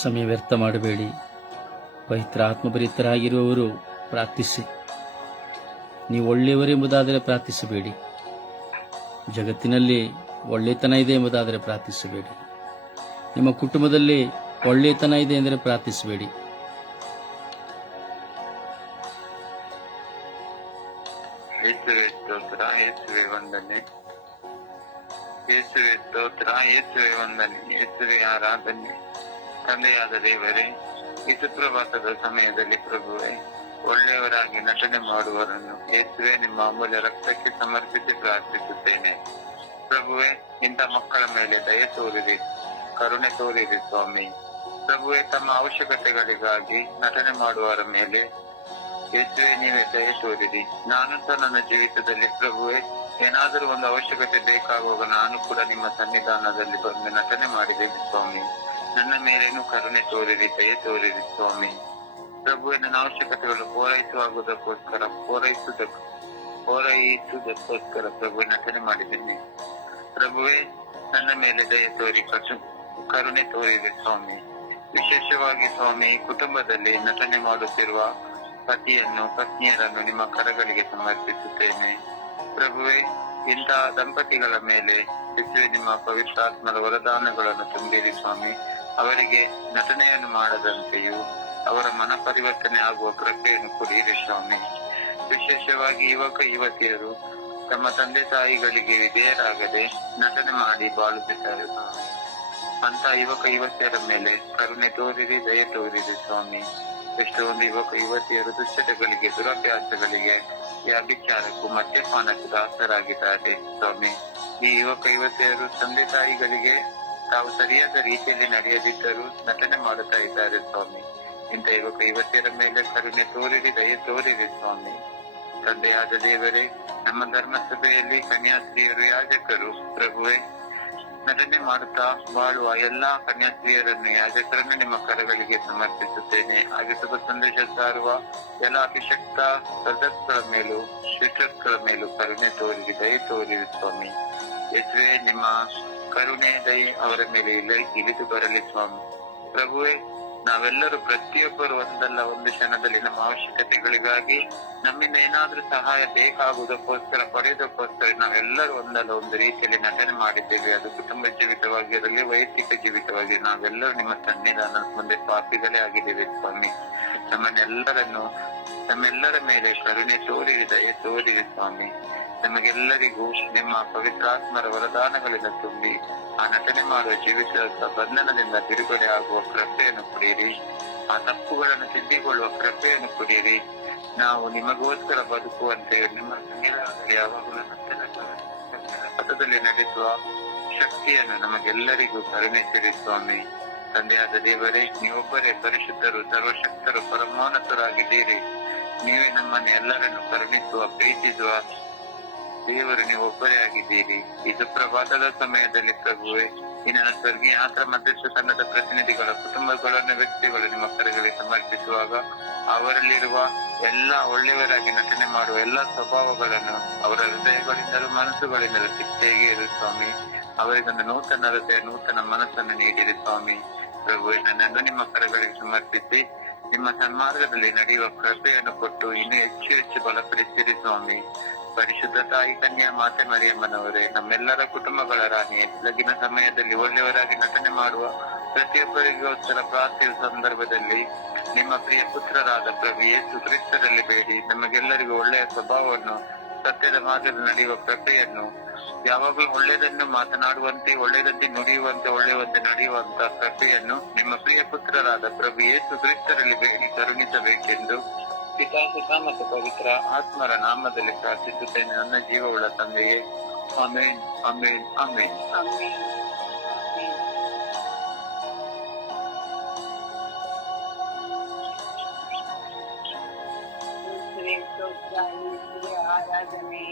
ಸಮಯ ವ್ಯರ್ಥ ಮಾಡಬೇಡಿ. ಪವಿತ್ರ ಆತ್ಮಭರಿತರಾಗಿರುವವರು ಪ್ರಾರ್ಥಿಸಿ. ನೀವು ಒಳ್ಳೆಯವರೆಂಬುದಾದರೆ ಪ್ರಾರ್ಥಿಸಬೇಡಿ. ಜಗತ್ತಿನಲ್ಲಿ ಒಳ್ಳೆತನ ಇದೆ ಎಂಬುದಾದರೆ ಪ್ರಾರ್ಥಿಸಬೇಡಿ. ನಿಮ್ಮ ಕುಟುಂಬದಲ್ಲಿ ಒಳ್ಳೆತನ ಇದೆ ಎಂದರೆ ಪ್ರಾರ್ಥಿಸಬೇಡಿ. ಯೇಸುವೆ ಸ್ತೋತ್ರ, ಯೇಸುವೆ ವಂದನೆ, ಯೇಸುವೆ ಸ್ತೋತ್ರ, ಯೇಸುವೆ ವಂದನೆ, ಯೇಸುವೆ ಆರಾಧನೆ. ತಂದೆಯಾದ ದೇವರೇ, ಈ ಸುಪ್ರಭಾತದ ಸಮಯದಲ್ಲಿ ಪ್ರಭುವೆ ಒಳ್ಳೆಯವರಾಗಿ ನಟನೆ ಮಾಡುವವರನ್ನು ಯೇಸುವೆ ನಿಮ್ಮ ಅಮೂಲ್ಯ ರಕ್ತಕ್ಕೆ ಸಮರ್ಪಿಸಿ ಪ್ರಾರ್ಥಿಸುತ್ತೇನೆ. ಪ್ರಭುವೆ, ಇಂಥ ಮಕ್ಕಳ ಮೇಲೆ ದಯೆ ತೋರಿರಿ, ಕರುಣೆ ತೋರಿರಿ ಸ್ವಾಮಿ. ಪ್ರಭುವೆ, ತಮ್ಮ ಅವಶ್ಯಕತೆಗಳಿಗಾಗಿ ನಟನೆ ಮಾಡುವವರ ಮೇಲೆ ಯೇಸುವೆ ನೀವೇ ದಯೆ ತೋರಿರಿ. ನಾನಂತ ನನ್ನ ಜೀವಿತದಲ್ಲಿ ಪ್ರಭುವೆ ಏನಾದರೂ ಒಂದು ಅವಶ್ಯಕತೆ ಬೇಕಾಗುವಾಗ ನಾನು ಕೂಡ ನಿಮ್ಮ ಸನ್ನಿಧಾನದಲ್ಲಿ ಬಂದು ನಟನೆ ಮಾಡಿದ್ದೇನೆ ಸ್ವಾಮಿ. ನನ್ನ ಮೇಲೇನು ಕರುಣೆ ತೋರಿರಿ, ದಯೆ ತೋರಿರಿ ಸ್ವಾಮಿ. ಪ್ರಭುವೆ, ನನ್ನ ಅವಶ್ಯಕತೆಗಳು ಪೂರೈಸುವುದಕ್ಕೋಸ್ಕರ ಪ್ರಭುವೆ ನಟನೆ ಮಾಡಿದ್ದೇನೆ. ಪ್ರಭುವೆ, ನನ್ನ ಮೇಲೆ ದಯೆ ತೋರಿ ಕರುಣೆ ತೋರಿರಿ ಸ್ವಾಮಿ. ವಿಶೇಷವಾಗಿ ಸ್ವಾಮಿ, ಕುಟುಂಬದಲ್ಲಿ ನಟನೆ ಮಾಡುತ್ತಿರುವ ಪತಿಯನ್ನು ಪತ್ನಿಯರನ್ನು ನಿಮ್ಮ ಕರಗಳಿಗೆ ಸಮರ್ಪಿಸುತ್ತೇನೆ. ಪ್ರಭುವೆ, ಇಂತಹ ದಂಪತಿಗಳ ಮೇಲೆ ನಿಮ್ಮ ಪವಿತ್ರಾತ್ಮದ ವರದಾನಗಳನ್ನು ತುಂಬಿರಿ ಸ್ವಾಮಿ. ಅವರಿಗೆ ನಟನೆಯನ್ನು ಮಾಡದಂತೆಯೂ ಅವರ ಮನ ಪರಿವರ್ತನೆ ಆಗುವ ಕೃಪೆಯನ್ನು ಕೊಡಿರಿ ಸ್ವಾಮಿ. ವಿಶೇಷವಾಗಿ ಯುವಕ ಯುವತಿಯರು ತಮ್ಮ ತಂದೆ ತಾಯಿಗಳಿಗೆ ವಿಧೇಯರಾಗದೆ ನಟನೆ ಮಾಡಿ ಬಾಳುತ್ತಿದ್ದಾರೆ ಸ್ವಾಮಿ. ಅಂತ ಯುವಕ ಯುವತಿಯರ ಮೇಲೆ ಕರುಣೆ ತೋರಿರಿ, ದಯೆ ತೋರಿರಿ ಸ್ವಾಮಿ. ಎಷ್ಟೊಂದು ಯುವಕ ಯುವತಿಯರು ದುಶ್ಚಟಗಳಿಗೆ, ದುರಭ್ಯಾಸಗಳಿಗೆ, ವ್ಯಾಭಿಚಾರಕ್ಕೂ ಮದ್ಯಪಾನಕ್ಕೂ ದಾಸರಾಗಿದ್ದಾರೆ ಸ್ವಾಮಿ. ಈ ಯುವಕ ಯುವತಿಯರು ತಂದೆ ತಾಯಿಗಳಿಗೆ ತಾವು ಸರಿಯಾದ ರೀತಿಯಲ್ಲಿ ನಡೆಯದಿದ್ದರೂ ನಟನೆ ಮಾಡುತ್ತಾ ಇದ್ದಾರೆ ಸ್ವಾಮಿ. ಇಂಥ ಯುವಕ ಯುವತಿಯರ ಮೇಲೆ ಕರುಣೆ ತೋರಿರಿ, ದಯೆ ತೋರಿರಿ ಸ್ವಾಮಿ. ತಂದೆಯಾದ ದೇವರೇ, ನಮ್ಮ ಧರ್ಮಸಭೆಯಲ್ಲಿ ಕನ್ಯಾಸ್ತ್ರೀಯರು, ಯಾಜಕರು ಪ್ರಭುವೆ, ನಟನೆ ಮಾಡುತ್ತಾ ಬಾಳುವ ಎಲ್ಲಾ ಕನ್ಯಾಸ್ತ್ರೀಯರನ್ನು, ಯಾಜಕರನ್ನು ನಿಮ್ಮ ಕರಗಳಿಗೆ ಸಮರ್ಪಿಸುತ್ತೇನೆ. ಹಾಗೆ ಶುಭ ಸಂದೇಶ ಸಾರುವ ಎಲ್ಲ ಅಭಿಷಕ್ತ ಸದಸ್ಯಗಳ ಮೇಲೂ, ಶಿಕ್ಷಕಗಳ ಮೇಲೂ ಕರುಣೆ ತೋರಿರಿ, ದಯೆ ತೋರಿರಿ ಸ್ವಾಮಿ. ಯೇಸುವೆ, ನಿಮ್ಮ ಕರುಣೆ ದಯೆ ಅವರ ಮೇಲೆ ಇಳಿದು ಬರಲಿ ಸ್ವಾಮಿ. ಪ್ರಭುವೆ, ನಾವೆಲ್ಲರೂ ಪ್ರತಿಯೊಬ್ಬರು ಒಂದಲ್ಲ ಒಂದು ಕ್ಷಣದಲ್ಲಿ ನಮ್ಮ ಅವಶ್ಯಕತೆಗಳಿಗಾಗಿ, ನಮ್ಮಿಂದ ಏನಾದ್ರೂ ಸಹಾಯ ಬೇಕಾಗುವುದಕ್ಕೋಸ್ಕರ, ಪಡೆಯೋದಕ್ಕೋಸ್ಕರ ನಾವೆಲ್ಲರೂ ಒಂದಲ್ಲ ಒಂದು ರೀತಿಯಲ್ಲಿ ನಟನೆ ಮಾಡಿದ್ದೇವೆ. ಅದು ಕುಟುಂಬ ಜೀವಿತವಾಗಿರಲಿ, ವೈಯಕ್ತಿಕ ಜೀವಿತವಾಗಿ ನಾವೆಲ್ಲರೂ ನಿಮ್ಮ ಸನ್ನಿಧಾನದ ಮುಂದೆ ಪಾಪಿಗಳೇ ಆಗಿದ್ದೇವೆ ಸ್ವಾಮಿ. ನಮ್ಮೆಲ್ಲರ ಮೇಲೆ ಕರುಣೆ ತೋರಿರಿ, ದಯೆ ತೋರಿರಿ ಸ್ವಾಮಿ. ನಮಗೆಲ್ಲರಿಗೂ ನಿಮ್ಮ ಪವಿತ್ರಾತ್ಮರ ವರದಾನಗಳಿಂದ ತುಂಬಿ ಆ ನಟನೆ ಮಾಡುವ ಜೀವಿತದ ಬಂಧನದಿಂದ ಬಿಡುಗಡೆ ಆಗುವ ಕೃಪೆಯನ್ನು ಕೊಡಿರಿ. ಆ ತಪ್ಪುಗಳನ್ನು ತಿದ್ದಿಕೊಳ್ಳುವ ಕೃಪೆಯನ್ನು ಕೊಡಿರಿ. ನಾವು ನಿಮಗೋಸ್ಕರ ಬದುಕುವಂತೆ, ನಿಮ್ಮ ಯಾವಾಗಲೂ ಪಥದಲ್ಲಿ ನಡೆಸುವ ಶಕ್ತಿಯನ್ನು ನಮಗೆಲ್ಲರಿಗೂ ಕರುಣಿಸಿರಿ ಸ್ವಾಮಿ. ತಂದೆಯಾದ ದೇವರೇ, ನೀವೊಬ್ಬರೇ ಪರಿಶುದ್ಧರು, ಸರ್ವಶಕ್ತರು, ಪರಮೋನ್ನತರಾಗಿದ್ದೀರಿ. ನೀವೇ ನಮ್ಮನ್ನು ಎಲ್ಲರನ್ನು ಕರುಣಿಸುವ, ಪ್ರೀತಿಸುವ ದೇವರು ನೀವೊಬ್ಬರೇ ಆಗಿದ್ದೀರಿ. ಈ ಸುಪ್ರಭಾತದ ಸಮಯದಲ್ಲಿ ಪ್ರಭುವೆ, ಈ ನನ್ನ ಸ್ವರ್ಗೀಯ ಆತ್ರ ಮಧ್ಯಸ್ಥ ತಂಡದ ಪ್ರತಿನಿಧಿಗಳ ಕುಟುಂಬಗಳನ್ನು, ವ್ಯಕ್ತಿಗಳು ನಿಮ್ಮ ಕರೆಗಳಿಗೆ ಸಮರ್ಪಿಸುವಾಗ ಅವರಲ್ಲಿರುವ ಎಲ್ಲಾ ಒಳ್ಳೆಯವರಾಗಿ ನಟನೆ ಮಾಡುವ ಎಲ್ಲಾ ಸ್ವಭಾವಗಳನ್ನು ಅವರ ಹೃದಯಗಳಿಂದಲೂ ಮನಸ್ಸುಗಳಿಂದಲೂ ಕಿತ್ತೆಗೆಯಿರಿ ಸ್ವಾಮಿ. ಅವರಿಗೊಂದು ನೂತನತೆಯ ನೂತನ ಮನಸ್ಸನ್ನು ನೀಡಿರಿ ಸ್ವಾಮಿ. ಪ್ರಭುವೆ, ನನ್ನನ್ನು ನಿಮ್ಮ ಕರೆಗಳಿಗೆ ಸಮರ್ಪಿಸಿ ನಿಮ್ಮ ಸನ್ಮಾರ್ಗದಲ್ಲಿ ನಡೆಯುವ ಕೃಪೆಯನ್ನು ಕೊಟ್ಟು ಇನ್ನೂ ಹೆಚ್ಚು ಹೆಚ್ಚು ಬಲಪಡಿಸಿರಿ ಸ್ವಾಮಿ. ಪರಿಶುದ್ಧ ತಾಯಿ ಕನ್ಯಾ ಮಾತೆ ಮರಿಯಮ್ಮನವರೇ, ನಮ್ಮೆಲ್ಲರ ಕುಟುಂಬಗಳ ರಾಣಿ, ಬೆಳಗಿನ ಸಮಯದಲ್ಲಿ ಒಳ್ಳೆಯವರಾಗಿ ನಟನೆ ಮಾಡುವ ಪ್ರತಿಯೊಬ್ಬರಿಗೋಸ್ಕರ ಪ್ರಾರ್ಥಿಸುವ ಸಂದರ್ಭದಲ್ಲಿ ನಿಮ್ಮ ಪ್ರಿಯ ಪುತ್ರರಾದ ಪ್ರಭು ಯೇಸು ಕ್ರಿಸ್ತರಲ್ಲಿ ಬೇಡಿ ನಮಗೆಲ್ಲರಿಗೂ ಒಳ್ಳೆಯ ಸ್ವಭಾವವನ್ನು, ಸತ್ಯದ ಮಾರ್ಗದಲ್ಲಿ ನಡೆಯುವ ಕೃಪೆಯನ್ನು, ಯಾವಾಗಲೂ ಒಳ್ಳೆಯದನ್ನು ಮಾತನಾಡುವಂತೆ, ಒಳ್ಳೆಯದಂತೆ ನುಡಿಯುವಂತೆ, ಒಳ್ಳೆಯವಂತೆ ನಡೆಯುವಂತಹ ಕೃಪೆಯನ್ನು ನಿಮ್ಮ ಪ್ರಿಯ ಪುತ್ರರಾದ ಪ್ರಭು ಯೇಸು ಕ್ರಿಸ್ತರಲ್ಲಿ ಬೇಡಿ ಕರುಣಿಸಬೇಕೆಂದು ಪಿತಾ, ಸುತ ಮತ್ತು ಪವಿತ್ರ ಆತ್ಮರ ನಾಮದಲ್ಲಿ ಪ್ರಾರ್ಥಿಸುತ್ತೇನೆ, ನನ್ನ ಜೀವವುಳ್ಳ ತಂದೆಯೇ. ಆಮೇನ್, ಆಮೇನ್, ಆಮೇನ್. ಆರಾಧನೆ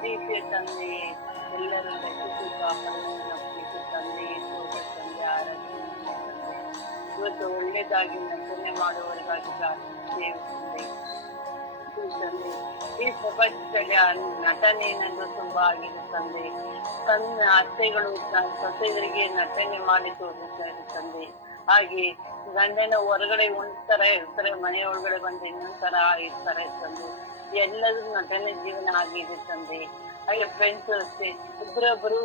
ಪ್ರೀತಿಯ ತಂದೆಯೇ, ಎಲ್ಲರೂ ತಂದೆಯೇ, ತಂದೆ ಆರಾಧನೆ. ಇವತ್ತು ಒಳ್ಳೆಯದಾಗಿ ನಟನೆ ಮಾಡುವವರಿಗಾಗಿ ಪ್ರಾರ್ಥಿಸುತ್ತೇವೆ ತಂದೆ. ಈ ಪ್ರಪಂಚದಲ್ಲಿ ನಟನೆ ಏನಂದ್ರೆ ತುಂಬಾ ಆಗಿದೆ ತಂದೆ. ತನ್ನ ಅತ್ತೆಗಳು ಸೊಸೆಗಳಿಗೆ ನಟನೆ ಮಾಡಿ ತೋರಿಸ್ತಾರೆ ತಂದೆ. ಹಾಗೆ ಗಂಡನ ಹೊರಗಡೆ ಒಂಥರ ಇರ್ತಾರೆ, ಮನೆ ಒಳಗಡೆ ಬಂದು ಇನ್ನೊಂದ್ ತರ ಇರ್ತಾರೆ ತಂದೆ. ಎಲ್ಲರೂ ನಟನೆ ಜೀವನ ಆಗಿದೆ ತಂದೆ. ಹಾಗೆ ಫ್ರೆಂಡ್ಸ್ ಅಷ್ಟೇ, ಇಬ್ಬರೊಬ್ಬರು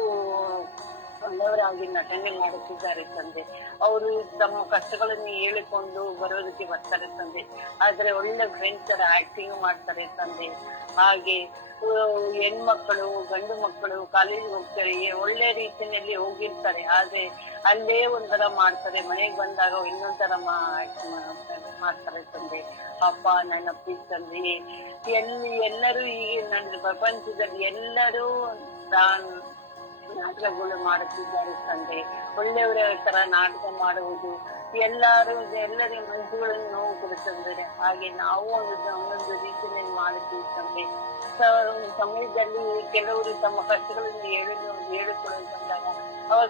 ಒಳ್ಳೆಯವರಾಗಿ ನಟನೆ ಮಾಡುತ್ತಿದ್ದಾರೆ ತಂದೆ. ಅವರು ತಮ್ಮ ಕಷ್ಟಗಳನ್ನು ಹೇಳಿಕೊಂಡು ಬರೋದಕ್ಕೆ ಬರ್ತಾರೆ ತಂದೆ, ಆದ್ರೆ ಒಳ್ಳೆ ಫ್ರೆಂಡ್ಸ್ ತರ ಆಕ್ಟಿಂಗ್ ಮಾಡ್ತಾರೆ ತಂದೆ. ಹಾಗೆ ಹೆಣ್ಮಕ್ಕಳು, ಗಂಡು ಮಕ್ಕಳು ಕಾಲೇಜ್ ಹೋಗ್ತಾರೆ, ಒಳ್ಳೆ ರೀತಿಯಲ್ಲಿ ಹೋಗಿರ್ತಾರೆ, ಆದ್ರೆ ಅಲ್ಲೇ ಒಂಥರ ಮಾಡ್ತಾರೆ, ಮನೆಗೆ ಬಂದಾಗ ಇನ್ನೊಂದರ ಮಾಡ್ತಾರೆ ತಂದೆ. ಅಪ್ಪ ನನ್ನ ಪ್ರೀತಿ ತಂದೆ, ಎಲ್ಲರೂ ಈಗ ನನ್ನ ಪ್ರಪಂಚದಲ್ಲಿ ಎಲ್ಲರೂ ನಾಟಕಗಳು ಮಾಡುತ್ತಿದ್ದಾರೆ ತಂದೆ. ಒಳ್ಳೆಯವರ ತರ ನಾಟಕ ಮಾಡುವುದು ಎಲ್ಲರಿಗೂ ಮನಸ್ಸುಗಳನ್ನು ನೋವು ಕೊಡುತ್ತದೆ. ಹಾಗೆ ನಾವು ಒಂದೊಂದು ರೀತಿಯಲ್ಲಿ ಮಾಡುತ್ತೀವಿ ತಂದೆ. ಸಮಯದಲ್ಲಿ ಕೆಲವರು ತಮ್ಮ ಕಷ್ಟಗಳನ್ನು ಹೇಳಿಕೊಳ್ಳಲು ಬಂದಾಗ ಅವಾಗ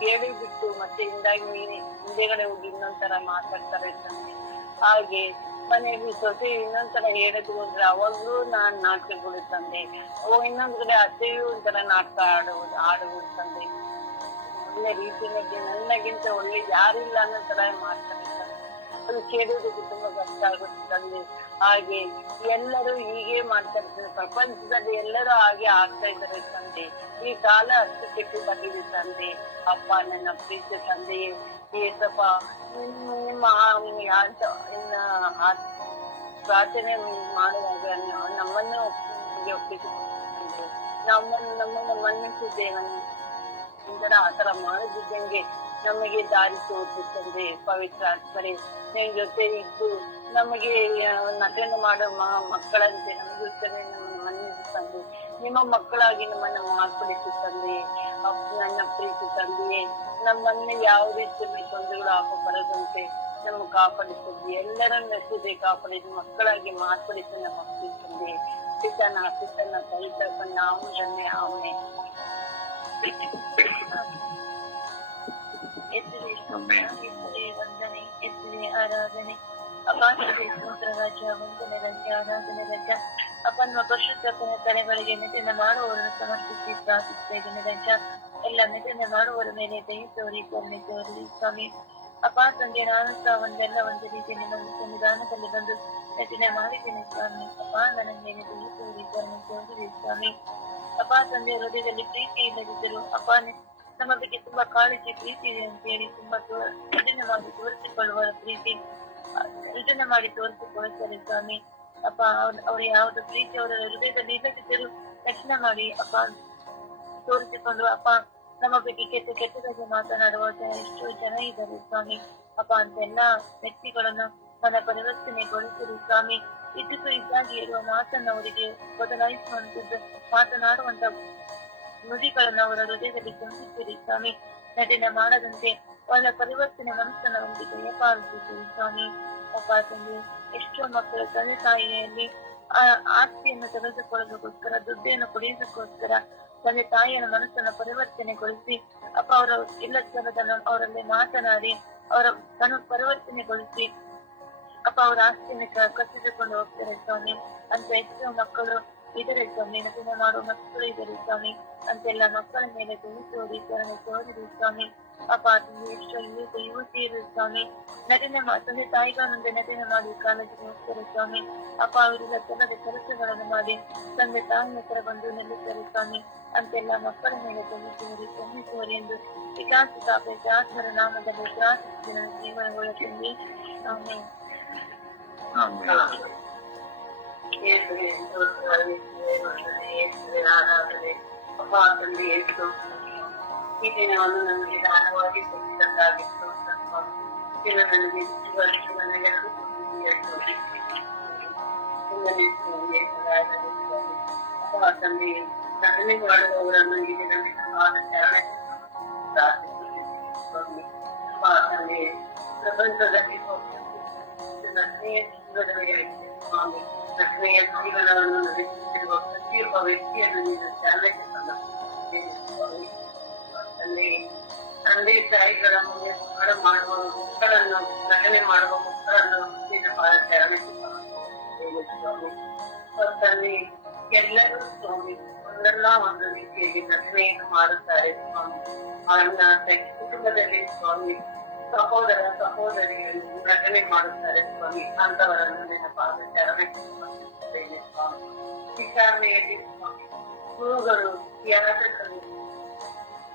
ಕೇಳಿ ಬಿಟ್ಟು ಮತ್ತೆ ಹಿಂದೆಗಡೆ ಹೋಗಿ ಇನ್ನೊಂದ್ತರ ಮಾತಾಡ್ತಾರೆ ತಂದೆ. ಹಾಗೆ ಮನೆಯಲ್ಲಿ ಸೊಸೆ ಇನ್ನೊಂದ್ಸಲ ಹೇಳಕ್ ಹೋದ್ರೆ ಅವಾಗ್ಲೂ ನಾನ್ ನಾಟಕಗಳು ತಂದೆ. ಇನ್ನೊಂದ್ ಕಡೆ ಅತ್ತೆಯೂ ಒಂಥರ ನಾಟಕ ಆಡುವುದು ತಂದೆ. ಒಳ್ಳೆ ರೀತಿಯಲ್ಲಿ ನನಗಿಂತ ಒಳ್ಳೆ ಯಾರಿಲ್ಲ ಅನ್ನೋ ತರ ಮಾಡ್ತಾರೆ ತಂದೆ. ಅದು ಕೇಳೋದಕ್ಕೆ ತುಂಬಾ ಕಷ್ಟ ಆಗುತ್ತೆ ತಂದೆ. ಹಾಗೆ ಎಲ್ಲರೂ ಹೀಗೆ ಮಾಡ್ತಾ ಇರ್ತಾರೆ, ಪ್ರಪಂಚದಲ್ಲಿ ಎಲ್ಲರೂ ಹಾಗೆ ಆಗ್ತಾ ಇದ್ದಾರೆ ತಂದೆ. ಈ ಕಾಲ ಅಷ್ಟು ಕೆಟ್ಟು ಬಂದಿದೆ ತಂದೆ. ಅಪ್ಪ ನನ್ನ ಪ್ರೀತಿ ತಂದೆಯೇ, ಏಸಪ್ಪ ನಿಮ್ಮ ಪ್ರಾರ್ಥನೆ ಮಾಡುವಾಗ ನಮ್ಮನ್ನು ಒಪ್ಪಿಸಿಕೊಂಡು ನಮ್ಮನ್ನು ಮನ್ನಿಸಿದ್ದೇವೆ. ಸುಂದರ ಆತರ ಮಾಡದಿದ್ದಂಗೆ ನಮಗೆ ದಾರಿ ತೋರಿಸು ತಂದೆ. ಪವಿತ್ರ ಆತ್ಮರೇ, ನಿಮ್ ಜೊತೆ ಇದ್ದು ನಮಗೆ ನಟನೆ ಮಾಡೋ ಮಕ್ಕಳಂತೆ ನಮಗೂ ನಮ್ಮನ್ನು ಮನ್ನಿಸಿ ತಂದೆ. ನಿಮ್ಮ ಮಕ್ಕಳಾಗಿ ನಮ್ಮನ್ನು ಮಾರ್ಪಡಿಸಿ ತಂದೆ. ನನ್ನ ಪ್ರೀತಿ ತಂದೆಯೇ, ನಮ್ಮನ್ನ ಯಾವ ರೀತಿಯಲ್ಲಿ ತೊಂದರೆಗಳು ಬರದಂತೆ ನಮ್ಮ ಕಾಪಾಡಿಸಿದ್ವಿ. ಎಲ್ಲರನ್ನ ಎಷ್ಟುದೇ ಕಾಪಾಡಿದ ಮಕ್ಕಳಾಗಿ ಮಾರ್ಪಡಿಸಿ ನಮ್ಮ ಮಕ್ಕಳು ತಂದೆ. ಪಿತನ ಪವಿತ್ರ ನಾಮದಲ್ಲಿ ಆಮೆನ್. ಎತ್ತರೆ ವಂದನೆ, ಎತ್ತರೆ ಆರಾಧನೆ. ಅಪಾಸದೆ ಸ್ತೋತ್ರ ರಾಜ, ವಂದನೆ ರಜ, ಆರಾಧನೆ ರಜ. ಅಪ್ಪನ ಪರಿಶುದ್ಧ ಕರೆಗಳಿಗೆ ನಿಧನ ಮಾಡುವವರನ್ನು ಸಮರ್ಪಿಸಿ ಪ್ರಾರ್ಥಿಸುತ್ತೇನೆ ರಜ. ಎಲ್ಲ ನಿಧನ ಮಾಡುವವರ ಮೇಲೆ ದಯ ತೋರಿ ಕರುಣೆ ತೋರಿ ಸ್ವಾಮಿ. ಅಪ್ಪ ತಂದೆ, ನಾನು ಸಹ ಒಂದೆಲ್ಲ ಒಂದು ರೀತಿ ನಿಮ್ಮ ಸಂವಿಧಾನದಲ್ಲಿ ಬಂದು ರಚನೆ ಮಾಡಿದ್ದೇನೆ ಸ್ವಾಮಿ. ಅಪ್ಪ ನನ್ನ ಮೇಲೆ ದಯ ತೋರಿ ಕರುಣೆ ತೋರಿ ಸ್ವಾಮಿ. ಅಪ್ಪ ತಂದೆ, ಹೃದಯದಲ್ಲಿ ಪ್ರೀತಿ ಇಲ್ಲದಿದ್ದರು ಅಪ್ಪ ನಮ್ಮ ಬಗ್ಗೆ ತುಂಬಾ ಕಾಳಜಿ ಪ್ರೀತಿ ಇದೆ ಅಂತ ಹೇಳಿ ತುಂಬಾ ಇದನ್ನ ಮಾಡಿ ತೋರಿಸಿಕೊಳ್ಳುವ ಪ್ರೀತಿ, ಇದನ್ನ ಮಾಡಿ ತೋರಿಸಿಕೊಳ್ಳುತ್ತಾರೆ ಸ್ವಾಮಿ. ಅಪ್ಪ ಅವ್ರ ಯಾವ್ದು ಪ್ರೀತಿ ಅವರ ಹೃದಯದಲ್ಲಿ ಇಲ್ಲದಿದ್ದರೂ ರಕ್ಷಣೆ ಮಾಡಿ ಅಪ್ಪ ತೋರಿಸಿಕೊಂಡು ಅಪ್ಪ ನಮ್ಮ ಬಗ್ಗೆ ಕೆಟ್ಟದಾಗಿ ಮಾತನಾಡುವ ಎಷ್ಟೋ ಜನ ಇದ್ದಾರೆ ಸ್ವಾಮಿ. ಅಪ್ಪ ಅಂತೆಲ್ಲಾ ವ್ಯಕ್ತಿಗಳನ್ನು ನನ್ನ ಪರಿವರ್ತನೆಗೊಳಿಸಿರಿ ಸ್ವಾಮಿ. ಇದ್ದಿದ್ದು ಇದ್ದಾಗಿ ಇರುವ ಮಾತನ್ನು ಅವರಿಗೆ ಬದಲಾಯಿಸುವಂತದ್ದು ಮಾತನಾಡುವಂತ ನುಡಿಗಳನ್ನು ಅವರ ಹೃದಯದಲ್ಲಿ ತುಂಬಿಸಿರಿ ಸ್ವಾಮಿ. ನಟನೆ ಮಾಡದಂತೆ ಅವರ ಪರಿವರ್ತನೆ ಮನಸ್ಸನ್ನು ಅವರಿಗೆ ದಯಪಾಲಿಸಿರಿ ಸ್ವಾಮಿ. ಅಪ್ಪ ತಂದೆ, ಎಷ್ಟೋ ಮಕ್ಕಳು ತಂದೆ ತಾಯಿಯಲ್ಲಿ ಆಸ್ತಿಯನ್ನು ತೆಗೆದುಕೊಳ್ಳೋದಕ್ಕೋಸ್ಕರ, ದುಡ್ಡನ್ನು ಪಡೆಯೋದಕ್ಕೋಸ್ಕರ ತಂದೆ ತಾಯಿಯ ಮನಸ್ಸನ್ನು ಪರಿವರ್ತನೆಗೊಳಿಸಿ ಅಪ್ಪ ಅವರ ಇಲ್ಲದನ್ನು ಅವರಲ್ಲಿ ಮಾತನಾಡಿ ಅವರ ಪರಿವರ್ತನೆಗೊಳಿಸಿ ಅಪ್ಪ ಅವರ ಆಸ್ತಿಯನ್ನು ಕಸಿದುಕೊಂಡು ಹೋಗ್ತಾರೆ ಸ್ವಾಮಿ. ಅಂತ ಎಷ್ಟೋ ಮಕ್ಕಳು ಇದರ ಸ್ವಾಮಿ, ನಟನೆ ಮಾಡುವ ಮಕ್ಕಳು ಇದ್ದಾರೆ ಸ್ವಾಮಿ. ಅಂತೆಲ್ಲ ಮಕ್ಕಳ ಮೇಲೆ ತೋರಿ ಕರುಣೆ ತೋರಿರಿ ಸ್ವಾಮಿ. ಅಪ್ಪ ಎಷ್ಟೋ ಯುವತಿಯರು ಸ್ವಾಮಿ ನಟನೆ ತಂದೆ ತಾಯಿಗಳ ಮುಂದೆ ನಟನೆ ಮಾಡಿ ಕಾಲೇಜಿಗೆ ಹೋಗ್ತಾರೆ ಸ್ವಾಮಿ. ಅಪ್ಪ ಅವರೆಲ್ಲ ಕೆಲವೇ ಕೆಲಸಗಳನ್ನು ಮಾಡಿ ತಂದೆ ತಾಯಿ ಹತ್ರ ಬಂದು ನಿಲ್ಲುತ್ತಾರೆ ಸ್ವಾಮಿ. ಅಂತೆಲ್ಲ ಮಕ್ಕಳ ಮೇಲೆ ಕ್ಷಮಿಸುವರಿ ಎಂದು ವಿಕಾಸ ಆತ್ಮರ ನಾಮದಲ್ಲಿ ಪ್ರಾರ್ಥಿಸಿದ ಜೀವನಗೊಳ್ಳುತ್ತೀನಿ. ಆಮೆನ್. ಆರಾಧನೆ. ಅಪ್ಪ ತಂದೆ ಎಷ್ಟು ಈ ದಿನವನ್ನು ನಮಗೆ ದಾನವಾಗಿ ಕೊಟ್ಟಿದ್ದಕ್ಕಾಗಿತ್ತು. ನನಗೆ ಅಪ್ಪ ತಂದೆ, ನಟನೆ ಮಾಡುವವರನ್ನು ಈ ದಿನದಿಂದ ಅಪ್ಪ ತಂದೆ, ಪ್ರಪಂಚದಲ್ಲಿ ನಟನೆಯ ಸ್ವಾಮಿ, ನಟನೆಯ ಜೀವನವನ್ನು ನಡೆಸುತ್ತಿರುವ ಪ್ರತಿಯೊಬ್ಬ ವ್ಯಕ್ತಿಯನ್ನು ನೀನು ಚಾಲನೆಗೆ ಸಮರ್ಪಿಸುತ್ತೇನೆ ಸ್ವಾಮಿ. ತಂದೆ ತಾಯಿಗಳ ಮುಂದೆ ಮಕ್ಕಳು ಮಾಡುವ ಮಕ್ಕಳನ್ನು, ನಟನೆ ಮಾಡುವ ಮಕ್ಕಳನ್ನು ನೀನು ಚಾಲನೆಗೆ ಸಮರ್ಪಿಸುತ್ತೇನೆ ಸ್ವಾಮಿ. ತಂದೆ, ಎಲ್ಲರೂ ಸ್ವಾಮಿ ಒಂದಲ್ಲ ಒಂದು ರೀತಿಯಾಗಿ ನಟನೆಯನ್ನು ಮಾಡುತ್ತಾರೆ ಸ್ವಾಮಿ. ಅವರನ್ನ ಕುಟುಂಬದಲ್ಲಿ ಸ್ವಾಮಿ ಸಹೋದರ ಸಹೋದರಿಯರು ನಟನೆ ಮಾಡುತ್ತಾರೆ ಸ್ವಾಮಿ. ಅಂತವರನ್ನು ನೆನಪಾದ ಚರಣಕ್ಕೆ ಸಮರ್ಪಿಸುತ್ತೇನೆ ಸ್ವಾಮಿ. ವಿಚಾರಣೆಯಲ್ಲಿ ಸ್ವಾಮಿ ಗುರುಗಳು, ಯಾಜಕರು,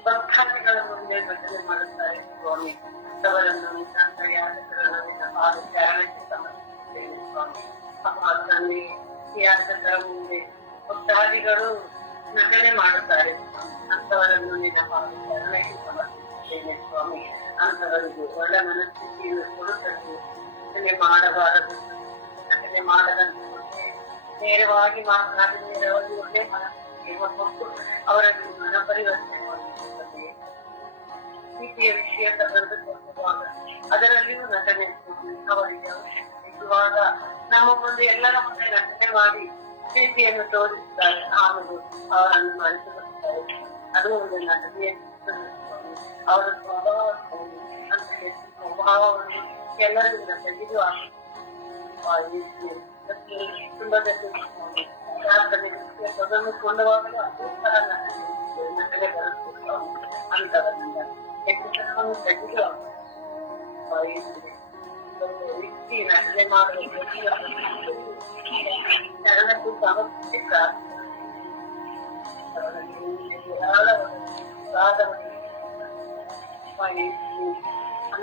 ಭಕ್ತಾದಿಗಳ ಮುಂದೆ ನಟನೆ ಮಾಡುತ್ತಾರೆ ಸ್ವಾಮಿ. ಅಂತವರನ್ನು ನಿನ್ನ ಯಾಜಕರನ್ನು ನೆನಪಾದ ಚರಣಕ್ಕೆ ಸಮರ್ಪಿಸುತ್ತೇನೆ ಸ್ವಾಮಿ. ಅಪ್ಪ ತಂದೆ, ಯಾಜಕರ ಮುಂದೆ ಭಕ್ತಾದಿಗಳು ನಟನೆ ಮಾಡುತ್ತಾರೆ ಸ್ವಾಮಿ. ಅಂತವರನ್ನು ನೆನಪಾದ ಚರಣಕ್ಕೆ ಸಮರ್ಪಿಸುತ್ತೇನೆ ಸ್ವಾಮಿ. ಅಂತವರಿಗೆ ಒಳ್ಳೆ ಮನಸ್ಥಿತಿಯನ್ನು ಕೊಡುತ್ತದೆ. ನಟನೆ ಮಾಡಬಾರದು, ನಟನೆ ಮಾಡದಂತೆ ನೇರವಾಗಿ ಮಾತನಾಡಿ ನೇರವಾಗಿ ಒಳ್ಳೆ ಮನಸ್ಥಿತಿಯನ್ನು ಕೊಟ್ಟು ಅವರನ್ನು ಮನ ಪರಿವರ್ತನೆ ಮಾಡುತ್ತದೆ. ಪ್ರೀತಿಯ ವಿಷಯ ತೆಗೆದುಕೊಳ್ಳುವಾಗ ಅದರಲ್ಲಿಯೂ ನಟನೆ ಅವರಿಗೆ ಅವಶ್ಯಕತೆ ಇರುವಾಗ ನಮ್ಮ ಮುಂದೆ ಎಲ್ಲರ ಮುಂದೆ ನಟನೆ ಮಾಡಿ ಪ್ರೀತಿಯನ್ನು ತೋರಿಸುತ್ತಾರೆ. ಆಮೇಲೆ ಅವರನ್ನು ಮರೆತುಬಿಡುತ್ತಾರೆ. ಅದು ಒಂದು ನಟನೆಯ ಅವರ ಸ್ವಭಾವವನ್ನು ಎಲ್ಲರಿಂದ ತೆಗೆದು ಕುಟುಂಬದಲ್ಲಿ ತೆಗೆದುಕೊಂಡವಾಗಲೂ ಅದೊಂಥರ ನಟನೆ ಬರುತ್ತದೆ. ಅಂತವರಿಂದ ಹೆಚ್ಚಿನವನ್ನು ತೆಗೆದು ವ್ಯಕ್ತಿ ನಟನೆ ಮಾಡುವ ಶರಣಕ್ಕೂ ಸಮರ್ಪಿಸಿ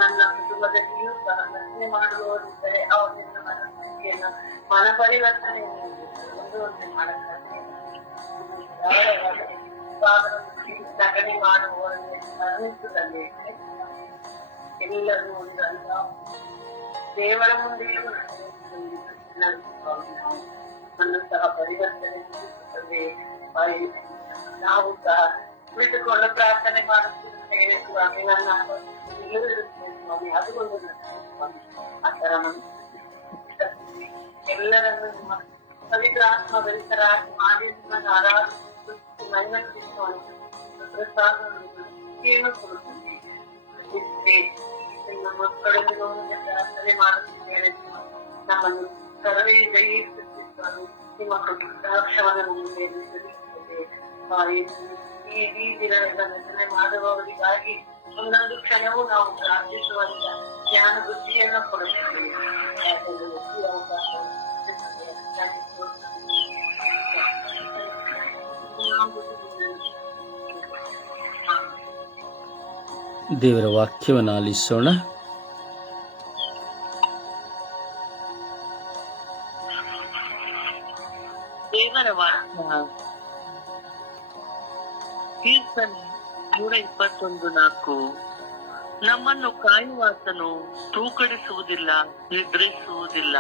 ನನ್ನ ಕುಟುಂಬದಲ್ಲಿಯೂ ಸಹ ನಟನೆ ಮಾಡುವವರಿದ್ದರೆ ಅವರಿಂದ ಮನಸ್ಥಿತಿಯನ್ನು ಮನ ಪರಿವರ್ತನೆ ಮಾಡುತ್ತಾರೆ. ನಟನೆ ಮಾಡುವವರನ್ನು ಅನಿಸುತ್ತದೆ. ಎಲ್ಲರೂ ಒಂದಲ್ಲ, ದೇವರ ಮುಂದೆಯೂ ನನ್ನು ಸಹ ಪರಿವರ್ತನೆ ನಾವು ಸಹ ಬಿಟ್ಟುಕೊಂಡು ಪ್ರಾರ್ಥನೆ ಮಾಡುತ್ತೇವೆ ಸ್ವಾಮಿ. ನನ್ನ ಸ್ವಾಮಿ, ಅದು ಒಂದು ಸ್ವಾಮಿ. ಆ ತರ ಎಲ್ಲರನ್ನು ನಿಮ್ಮ ಪವಿತ್ರ ಆತ್ಮ ಭರಿತರಾಗಿ ಮಾಡಿ ನಿಮ್ಮನ್ನು ಆರಾಧಿಸಿ ಏನು ಕೊಡುತ್ತದೆ. ನಮ್ಮ ಮಕ್ಕಳನ್ನು ಪ್ರಾರ್ಥನೆ ಮಾಡುತ್ತಿದ್ದೇವೆ. ನಮ್ಮನ್ನು ಸರ್ವೇ ಜಯಿಸುತ್ತಿದ್ದಾರೆ. ನಿಮ್ಮ ಕಟಾಕ್ಷವನ್ನು ನಮಗೆ ಈ ದಿನವೆಲ್ಲ ರಚನೆ ಮಾಡುವವರಿಗಾಗಿ ಒಂದೊಂದು ಕ್ಷಣವೂ ನಾವು ಪ್ರಾರ್ಥಿಸುವಂತ ಜ್ಞಾನ ಬುದ್ಧಿಯನ್ನು ಕೊಡುತ್ತೇವೆ. ದೇವರ ವಾಕ್ಯವನ್ನು ಆಲಿಸೋಣ. ದೇವರ ವಾಕ್ಯ ಕೀರ್ತನೆ 121:4. ನಮ್ಮನ್ನು ಕಾಯುವಾತನು ತೂಕಡಿಸುವುದಿಲ್ಲ, ನಿದ್ರಿಸುವುದಿಲ್ಲ.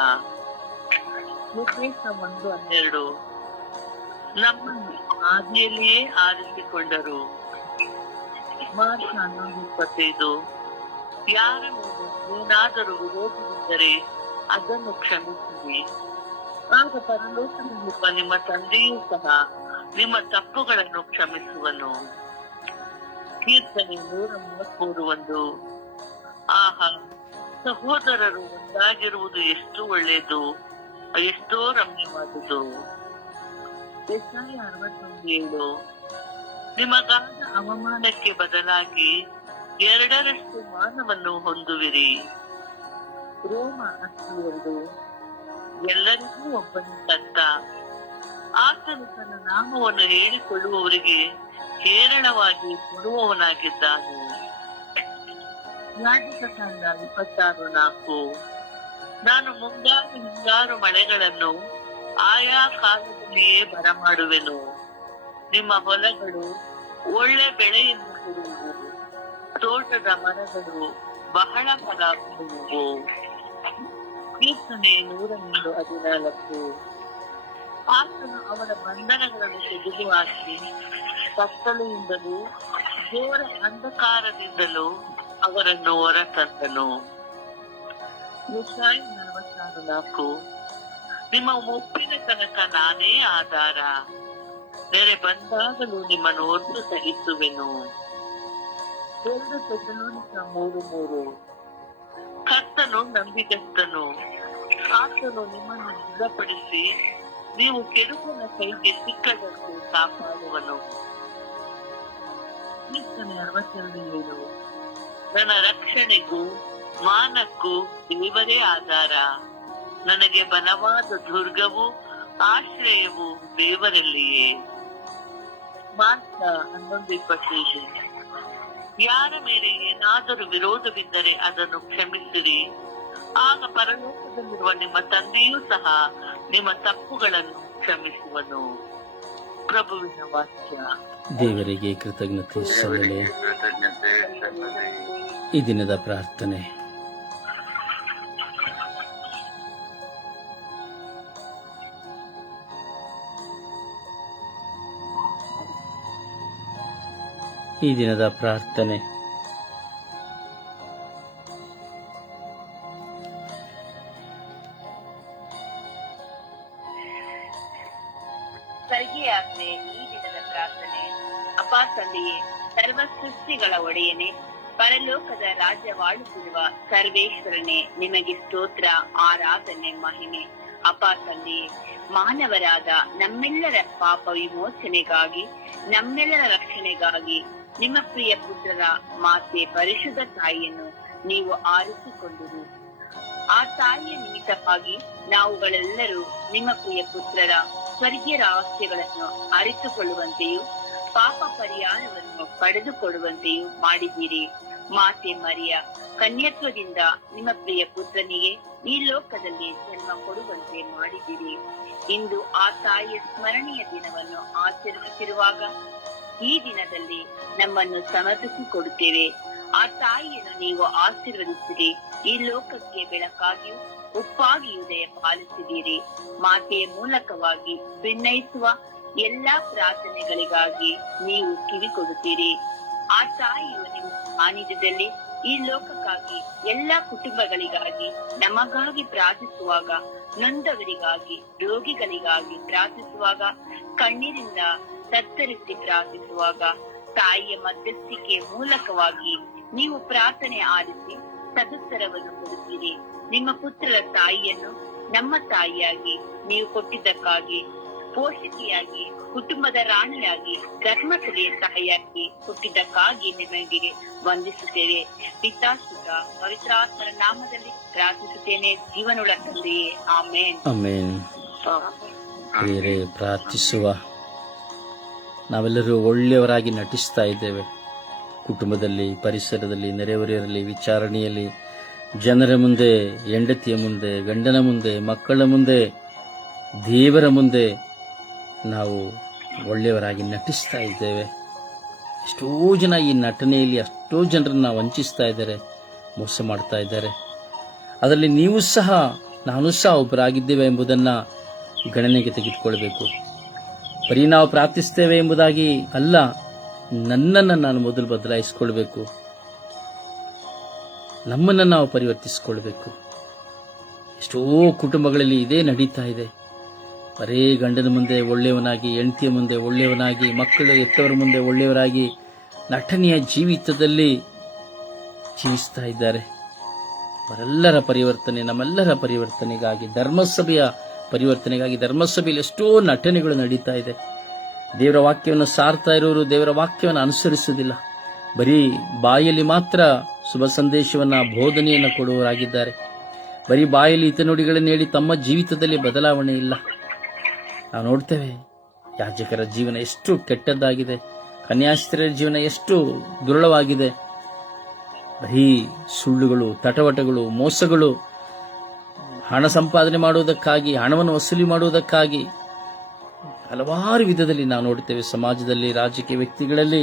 ನಿರ್ದೇಶ 1:12. ನಮ್ಮನ್ನು ಆದಿಯಲ್ಲಿಯೇ ಆರಿಸಿಕೊಂಡರು. ಮಾರ್ಚ್ 11:25. ಯಾರ ಮೇಲೆ ಏನಾದರೂ ವಿರೋಧವಿದ್ದರೆ ಅದನ್ನು ಕ್ಷಮಿಸಿರಿ, ಆಗ ಪರಲೋಕದಲ್ಲಿರುವ ನಿಮ್ಮ ತಂದೆಯೂ ಸಹ ನಿಮ್ಮ ತಪ್ಪುಗಳನ್ನು ಕ್ಷಮಿಸುವನು. ಕೀರ್ತನೆ 133:1. ಆಹಾ, ಸಹೋದರರು ಒಂದಾಗಿರುವುದು ಎಷ್ಟು ಒಳ್ಳೆಯದು, ಎಷ್ಟೋ ರಮ್ಯವಾದುದು. ಯೆಶಾಯ 61:7. ನಿಮಗಾದ ಅವಮಾನಕ್ಕೆ ಬದಲಾಗಿ 2ರಷ್ಟು ಮಾನವನ್ನು ಹೊಂದುವಿರಿ. ರೋಮ 10:2. ಎಲ್ಲರಿಗೂ ಒಬ್ಬನೇ ಕರ್ತ, ಆತನು ತನ್ನ ನಾಮವನ್ನು ಹೇಳಿಕೊಳ್ಳುವವರಿಗೆ ಹೇರಳವಾಗಿ ಕೊಡುವವನಾಗಿದ್ದಾನೆ. ಯಾಜಕಕಾಂಡ 26:4. ನಾನು ಮುಂಗಾರು ಹಿಂಗಾರು ಮಳೆಗಳನ್ನು ಆಯಾ ಕಾಲದಲ್ಲಿಯೇ ಬರಮಾಡುವೆನು. ನಿಮ್ಮ ಹೊಲಗಳು ಒಳ್ಳೆ ಬೆಳೆಯನ್ನು ಕೊಡುವು, ತೋಟದ ಮರಗಳು ಬಹಳ ಫಲ ಕೊಡುವು. ಕೀರ್ತನೆ 114. ಆತನು ಅವರ ಬಂಧನಗಳನ್ನು ತೆಗೆದುಹಾಕಿ ಕತ್ತಲೆಯಿಂದಲೂ ಘೋರ ಅಂಧಕಾರದಿಂದಲೂ ಅವರನ್ನು ಹೊರತಂದನು. ಯೆಶಾಯ 46:4. ನಿಮ್ಮ ಮುಪ್ಪಿನ ತನಕ ನಾನೇ ಆಧಾರ, ನೆರೆ ಬಂದಾಗಲೂ ನಿಮ್ಮನ್ನು ಹೊತ್ತು ಸಹಿಸುವೆನು. 2 ಥೆಸಲೋನಿಕ 3:3. ಕರ್ತನು ನಂಬಿಗಸ್ತನು, ಆತನು ನಿಮ್ಮನ್ನು ದೃಢಪಡಿಸಿ ನೀವು ಕೆಡುಕನ ಕೈಗೆ ಸಿಕ್ಕದಂತೆ ಕಾಪಾಡುವನು. ಕೀರ್ತನೆ 62:7. ನನ್ನ ರಕ್ಷಣೆಗೂ ಮಾನಕ್ಕೂ ದೇವರೇ ಆಧಾರ, ನನಗೆ ಬಲವಾದ ದುರ್ಗವು ಆಶ್ರಯವು ದೇವರಲ್ಲಿಯೇ. ಮಾರ್ಚ 11:25. ಯಾರ ಮೇಲೆ ಏನಾದರೂ ವಿರೋಧವಿದ್ದರೆ ಅದನ್ನು ಕ್ಷಮಿಸಿರಿ, ಆಗ ಪರಲೋಕದಲ್ಲಿರುವ ನಿಮ್ಮ ತಂದೆಯೂ ಸಹ ನಿಮ್ಮ ತಪ್ಪುಗಳನ್ನು ಕ್ಷಮಿಸುವನು. ಪ್ರಭುವಿನ ವಾಕ್ಯ. ದೇವರಿಗೆ ಕೃತಜ್ಞತೆ ಸಲ್ಲಲಿ. ಈ ದಿನದ ಪ್ರಾರ್ಥನೆ. ಈ ದಿನದ ಪ್ರಾರ್ಥನೆ. ಸರ್ಗಿಯಾಗ್ರೆ ಈ ದಿನದ ಪ್ರಾರ್ಥನೆ. ಅಪ್ಪ ತಂದೆಯೇ, ಸರ್ವ ಸೃಷ್ಟಿಗಳ ಒಡೆಯನೆ, ಪರಲೋಕದ ರಾಜ್ಯವಾಳುತ್ತಿರುವ ಸರ್ವೇಶ್ವರನೇ, ನಿಮಗೆ ಸ್ತೋತ್ರ, ಆರಾಧನೆ, ಮಹಿಮೆ. ಅಪ್ಪ ತಂದೆಯೇ, ಮಾನವರಾದ ನಮ್ಮೆಲ್ಲರ ಪಾಪ ವಿಮೋಚನೆಗಾಗಿ, ನಮ್ಮೆಲ್ಲರ ರಕ್ಷಣೆಗಾಗಿ ನಿಮ್ಮ ಪ್ರಿಯ ಪುತ್ರರ ಮಾತೆ ಪರಿಶುದ್ಧ ತಾಯಿಯನ್ನು ನೀವು ಆರಿಸಿಕೊಂಡರು. ಆ ತಾಯಿಯ ನಿಮಿತ್ತವಾಗಿ ನಾವುಗಳೆಲ್ಲರೂ ನಿಮ್ಮ ಪ್ರಿಯ ಪುತ್ರರ ಸ್ವರ್ಗೀಯ ರಹಸ್ಯಗಳನ್ನು ಅರಿತುಕೊಳ್ಳುವಂತೆಯೂ ಪಾಪ ಪರಿಹಾರವನ್ನು ಪಡೆದುಕೊಳ್ಳುವಂತೆಯೂ ಮಾಡಿದ್ದೀರಿ. ಮಾತೆ ಮರಿಯ ಕನ್ಯತ್ವದಿಂದ ನಿಮ್ಮ ಪ್ರಿಯ ಪುತ್ರನಿಗೆ ಈ ಲೋಕದಲ್ಲಿ ಜನ್ಮ ಕೊಡುವಂತೆ ಮಾಡಿದ್ದೀರಿ. ಇಂದು ಆ ತಾಯಿಯ ಸ್ಮರಣೀಯ ದಿನವನ್ನು ಆಚರಿಸುತ್ತಿರುವಾಗ ಈ ದಿನದಲ್ಲಿ ನಮ್ಮನ್ನು ಸಮರ್ಪಿಸಿಕೊಡುತ್ತೇವೆ. ಆ ತಾಯಿಯನ್ನು ನೀವು ಆಶೀರ್ವದಿಸಿರಿ. ಈ ಲೋಕಕ್ಕೆ ಬೆಳಕಾಗಿಯೂ ಉಪ್ಪಾಗಿಯೂ ದಯ ಪಾಲಿಸಿದ್ದೀರಿ. ಮಾತೆಯ ಮೂಲಕವಾಗಿ ಭಿನ್ನಯಿಸುವ ಎಲ್ಲಾ ಪ್ರಾರ್ಥನೆಗಳಿಗಾಗಿ ನೀವು ಕಿವಿ ಕೊಡುತ್ತೀರಿ. ಆ ತಾಯಿಯು ನಿಮ್ಮ ಸಾನ್ನಿಧ್ಯದಲ್ಲಿ ಈ ಲೋಕಕ್ಕಾಗಿ ಎಲ್ಲಾ ಕುಟುಂಬಗಳಿಗಾಗಿ ನಮಗಾಗಿ ಪ್ರಾರ್ಥಿಸುವಾಗ, ನೊಂದವರಿಗಾಗಿ, ರೋಗಿಗಳಿಗಾಗಿ ಪ್ರಾರ್ಥಿಸುವಾಗ, ಕಣ್ಣೀರಿಂದ ತತ್ತರಿಸಿ ಪ್ರಾರ್ಥಿಸುವಾಗ, ತಾಯಿಯ ಮಧ್ಯಸ್ಥಿಕೆಯ ಮೂಲಕವಾಗಿ ನೀವು ಪ್ರಾರ್ಥನೆ ಆಲಿಸಿ ಸದುತ್ತರವನ್ನು ಕೊಡುತ್ತೀರಿ. ನಿಮ್ಮ ಪುತ್ರರ ತಾಯಿಯನ್ನು ನಮ್ಮ ತಾಯಿಯಾಗಿ ನೀವು ಕೊಟ್ಟಿದ್ದಕ್ಕಾಗಿ, ಪೋಷಕಿಯಾಗಿ, ಕುಟುಂಬದ ರಾಣಿಯಾಗಿ, ಧರ್ಮಸಭೆಯ ತಾಯಿಯಾಗಿ ಕೊಟ್ಟಿದ್ದಕ್ಕಾಗಿ ನಿಮಗೆ ವಂದಿಸುತ್ತೇವೆ. ಪಿತಾಸುತ ಪವಿತ್ರಾತ್ಮರ ನಾಮದಲ್ಲಿ ಪ್ರಾರ್ಥಿಸುತ್ತೇನೆ, ಜೀವನುಳ್ಳ ತಂದೆಯೇ, ಆಮೇನ್. ಆಮೇನ್. ಪ್ರಿಯರೇ, ಪ್ರಾರ್ಥಿಸುವ. ನಾವೆಲ್ಲರೂ ಒಳ್ಳೆಯವರಾಗಿ ನಟಿಸ್ತಾ ಇದ್ದೇವೆ. ಕುಟುಂಬದಲ್ಲಿ, ಪರಿಸರದಲ್ಲಿ, ನೆರೆಹೊರೆಯರಲ್ಲಿ, ವಿಚಾರಣೆಯಲ್ಲಿ, ಜನರ ಮುಂದೆ, ಹೆಂಡತಿಯ ಮುಂದೆ, ಗಂಡನ ಮುಂದೆ, ಮಕ್ಕಳ ಮುಂದೆ, ದೇವರ ಮುಂದೆ ನಾವು ಒಳ್ಳೆಯವರಾಗಿ ನಟಿಸ್ತಾ ಇದ್ದೇವೆ. ಎಷ್ಟೋ ಜನ ಈ ನಟನೆಯಲ್ಲಿ ಎಷ್ಟೋ ಜನರನ್ನ ವಂಚಿಸ್ತಾ ಇದ್ದಾರೆ, ಮೋಸ ಮಾಡ್ತಾ ಇದ್ದಾರೆ. ಅದರಲ್ಲಿ ನೀವು ಸಹ, ನಾನು ಸಹ ಒಬ್ಬರಾಗಿದ್ದೇವೆ ಎಂಬುದನ್ನು ಗಣನೆಗೆ ತೆಗೆದುಕೊಳ್ಬೇಕು. ಬರೀ ನಾವು ಪ್ರಾರ್ಥಿಸ್ತೇವೆ ಎಂಬುದಾಗಿ ಅಲ್ಲ, ನನ್ನನ್ನು ನಾನು ಮೊದಲು ಬದಲಾಯಿಸಿಕೊಳ್ಬೇಕು, ನಮ್ಮನ್ನು ನಾವು ಪರಿವರ್ತಿಸಿಕೊಳ್ಬೇಕು. ಎಷ್ಟೋ ಕುಟುಂಬಗಳಲ್ಲಿ ಇದೇ ನಡೀತಾ ಇದೆ. ಬರೇ ಗಂಡನ ಮುಂದೆ ಒಳ್ಳೆಯವನಾಗಿ, ಹೆಂಡತಿಯ ಮುಂದೆ ಒಳ್ಳೆಯವನಾಗಿ, ಮಕ್ಕಳು ಹೆತ್ತವರ ಮುಂದೆ ಒಳ್ಳೆಯವರಾಗಿ ನಟನೆಯ ಜೀವಿತದಲ್ಲಿ ಜೀವಿಸ್ತಾ ಇದ್ದಾರೆ. ಅವರೆಲ್ಲರ ಪರಿವರ್ತನೆ, ನಮ್ಮೆಲ್ಲರ ಪರಿವರ್ತನೆಗಾಗಿ, ಧರ್ಮಸಭೆಯ ಪರಿವರ್ತನೆಗಾಗಿ, ಧರ್ಮಸಭೆಯಲ್ಲಿ ಎಷ್ಟೋ ನಟನೆಗಳು ನಡೀತಾ ಇದೆ. ದೇವರ ವಾಕ್ಯವನ್ನು ಸಾರ್ತಾ ಇರೋರು ದೇವರ ವಾಕ್ಯವನ್ನು ಅನುಸರಿಸುವುದಿಲ್ಲ. ಬರೀ ಬಾಯಲ್ಲಿ ಮಾತ್ರ ಶುಭ ಸಂದೇಶವನ್ನ, ಬೋಧನೆಯನ್ನು ಕೊಡುವವರಾಗಿದ್ದಾರೆ. ಬರೀ ಬಾಯಲ್ಲಿ ಹಿತನುಡಿಗಳನ್ನು ಹೇಳಿ ತಮ್ಮ ಜೀವಿತದಲ್ಲಿ ಬದಲಾವಣೆ ಇಲ್ಲ. ನಾವು ನೋಡ್ತೇವೆ, ಯಾಜಕರ ಜೀವನ ಎಷ್ಟು ಕೆಟ್ಟದ್ದಾಗಿದೆ, ಕನ್ಯಾಸ್ತ್ರೀಯರ ಜೀವನ ಎಷ್ಟು ದುರ್ಬಲವಾಗಿದೆ. ಬರೀ ಸುಳ್ಳುಗಳು, ತಟವಟಗಳು, ಮೋಸಗಳು, ಹಣ ಸಂಪಾದನೆ ಮಾಡುವುದಕ್ಕಾಗಿ, ಹಣವನ್ನು ವಸೂಲಿ ಮಾಡುವುದಕ್ಕಾಗಿ ಹಲವಾರು ವಿಧದಲ್ಲಿ ನಾವು ನೋಡುತ್ತೇವೆ. ಸಮಾಜದಲ್ಲಿ, ರಾಜಕೀಯ ವ್ಯಕ್ತಿಗಳಲ್ಲಿ,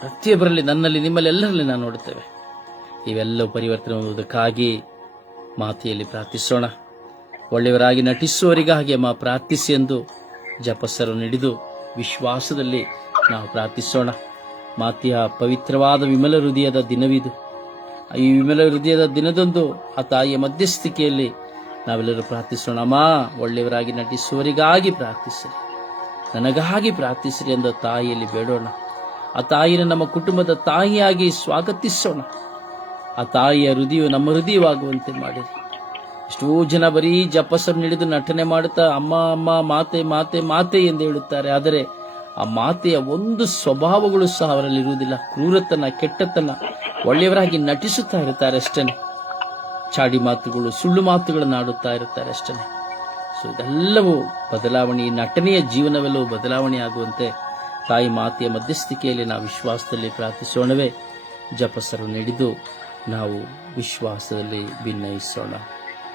ಪ್ರತಿಯೊಬ್ಬರಲ್ಲಿ, ನನ್ನಲ್ಲಿ, ನಿಮ್ಮಲ್ಲಿ, ಎಲ್ಲರಲ್ಲಿ ನಾವು ನೋಡುತ್ತೇವೆ. ಇವೆಲ್ಲವೂ ಪರಿವರ್ತನೆ ಹೊಂದುವುದಕ್ಕಾಗಿ ಮಾತೆಯಲ್ಲಿ ಪ್ರಾರ್ಥಿಸೋಣ. ಒಳ್ಳೆಯವರಾಗಿ ನಟಿಸುವವರಿಗಾಗಿ ಅಮ್ಮ ಪ್ರಾರ್ಥಿಸಿ ಎಂದು ಜಪಸರು ಹಿಡಿದು ವಿಶ್ವಾಸದಲ್ಲಿ ನಾವು ಪ್ರಾರ್ಥಿಸೋಣ. ಮಾತೆಯ ಪವಿತ್ರವಾದ ವಿಮಲ ಹೃದಯದ ದಿನವಿದು. ಈ ವಿಮಲ ಹೃದಯದ ದಿನದಂದು ಆ ತಾಯಿಯ ಮಧ್ಯಸ್ಥಿಕೆಯಲ್ಲಿ ನಾವೆಲ್ಲರೂ ಪ್ರಾರ್ಥಿಸೋಣ. ಅಮ್ಮ, ಒಳ್ಳೆಯವರಾಗಿ ನಟಿಸುವವರಿಗಾಗಿ ಪ್ರಾರ್ಥಿಸಿರಿ, ನನಗಾಗಿ ಪ್ರಾರ್ಥಿಸಿರಿ ಎಂದು ತಾಯಿಯಲ್ಲಿ ಬೇಡೋಣ. ಆ ತಾಯಿಯನ್ನು ನಮ್ಮ ಕುಟುಂಬದ ತಾಯಿಯಾಗಿ ಸ್ವಾಗತಿಸೋಣ. ಆ ತಾಯಿಯ ಹೃದಯ ನಮ್ಮ ಹೃದಯವಾಗುವಂತೆ ಮಾಡಿರಿ. ಎಷ್ಟೋ ಜನ ಬರೀ ಜಪಸನ್ನು ಹಿಡಿದು ನಟನೆ ಮಾಡುತ್ತಾ ಅಮ್ಮ ಅಮ್ಮ, ಮಾತೆ ಮಾತೆ ಮಾತೆ ಎಂದು ಹೇಳುತ್ತಾರೆ. ಆದರೆ ಆ ಮಾತೆಯ ಒಂದು ಸ್ವಭಾವಗಳು ಸಹ ಅವರಲ್ಲಿ ಇರುವುದಿಲ್ಲ. ಕ್ರೂರತನ, ಕೆಟ್ಟತನ, ಒಳ್ಳೆಯವರಾಗಿ ನಟಿಸುತ್ತಾ ಇರುತ್ತಾರೆ ಅಷ್ಟೇ. ಚಾಡಿ ಮಾತುಗಳು, ಸುಳ್ಳು ಮಾತುಗಳನ್ನು ಆಡುತ್ತಾ ಇರುತ್ತಾರೆ ಅಷ್ಟೇ. ಸೊ ಇದೆಲ್ಲವೂ ಬದಲಾವಣೆ, ಈ ನಟನೆಯ ಜೀವನವೆಲ್ಲವೂ ಬದಲಾವಣೆ ಆಗುವಂತೆ ತಾಯಿ ಮಾತೆಯ ಮಧ್ಯಸ್ಥಿಕೆಯಲ್ಲಿ ನಾವು ವಿಶ್ವಾಸದಲ್ಲಿ ಪ್ರಾರ್ಥಿಸೋಣವೇ. ಜಪಸರು ಹಿಡಿದು ನಾವು ವಿಶ್ವಾಸದಲ್ಲಿ ಭಿನ್ನಯಿಸೋಣ.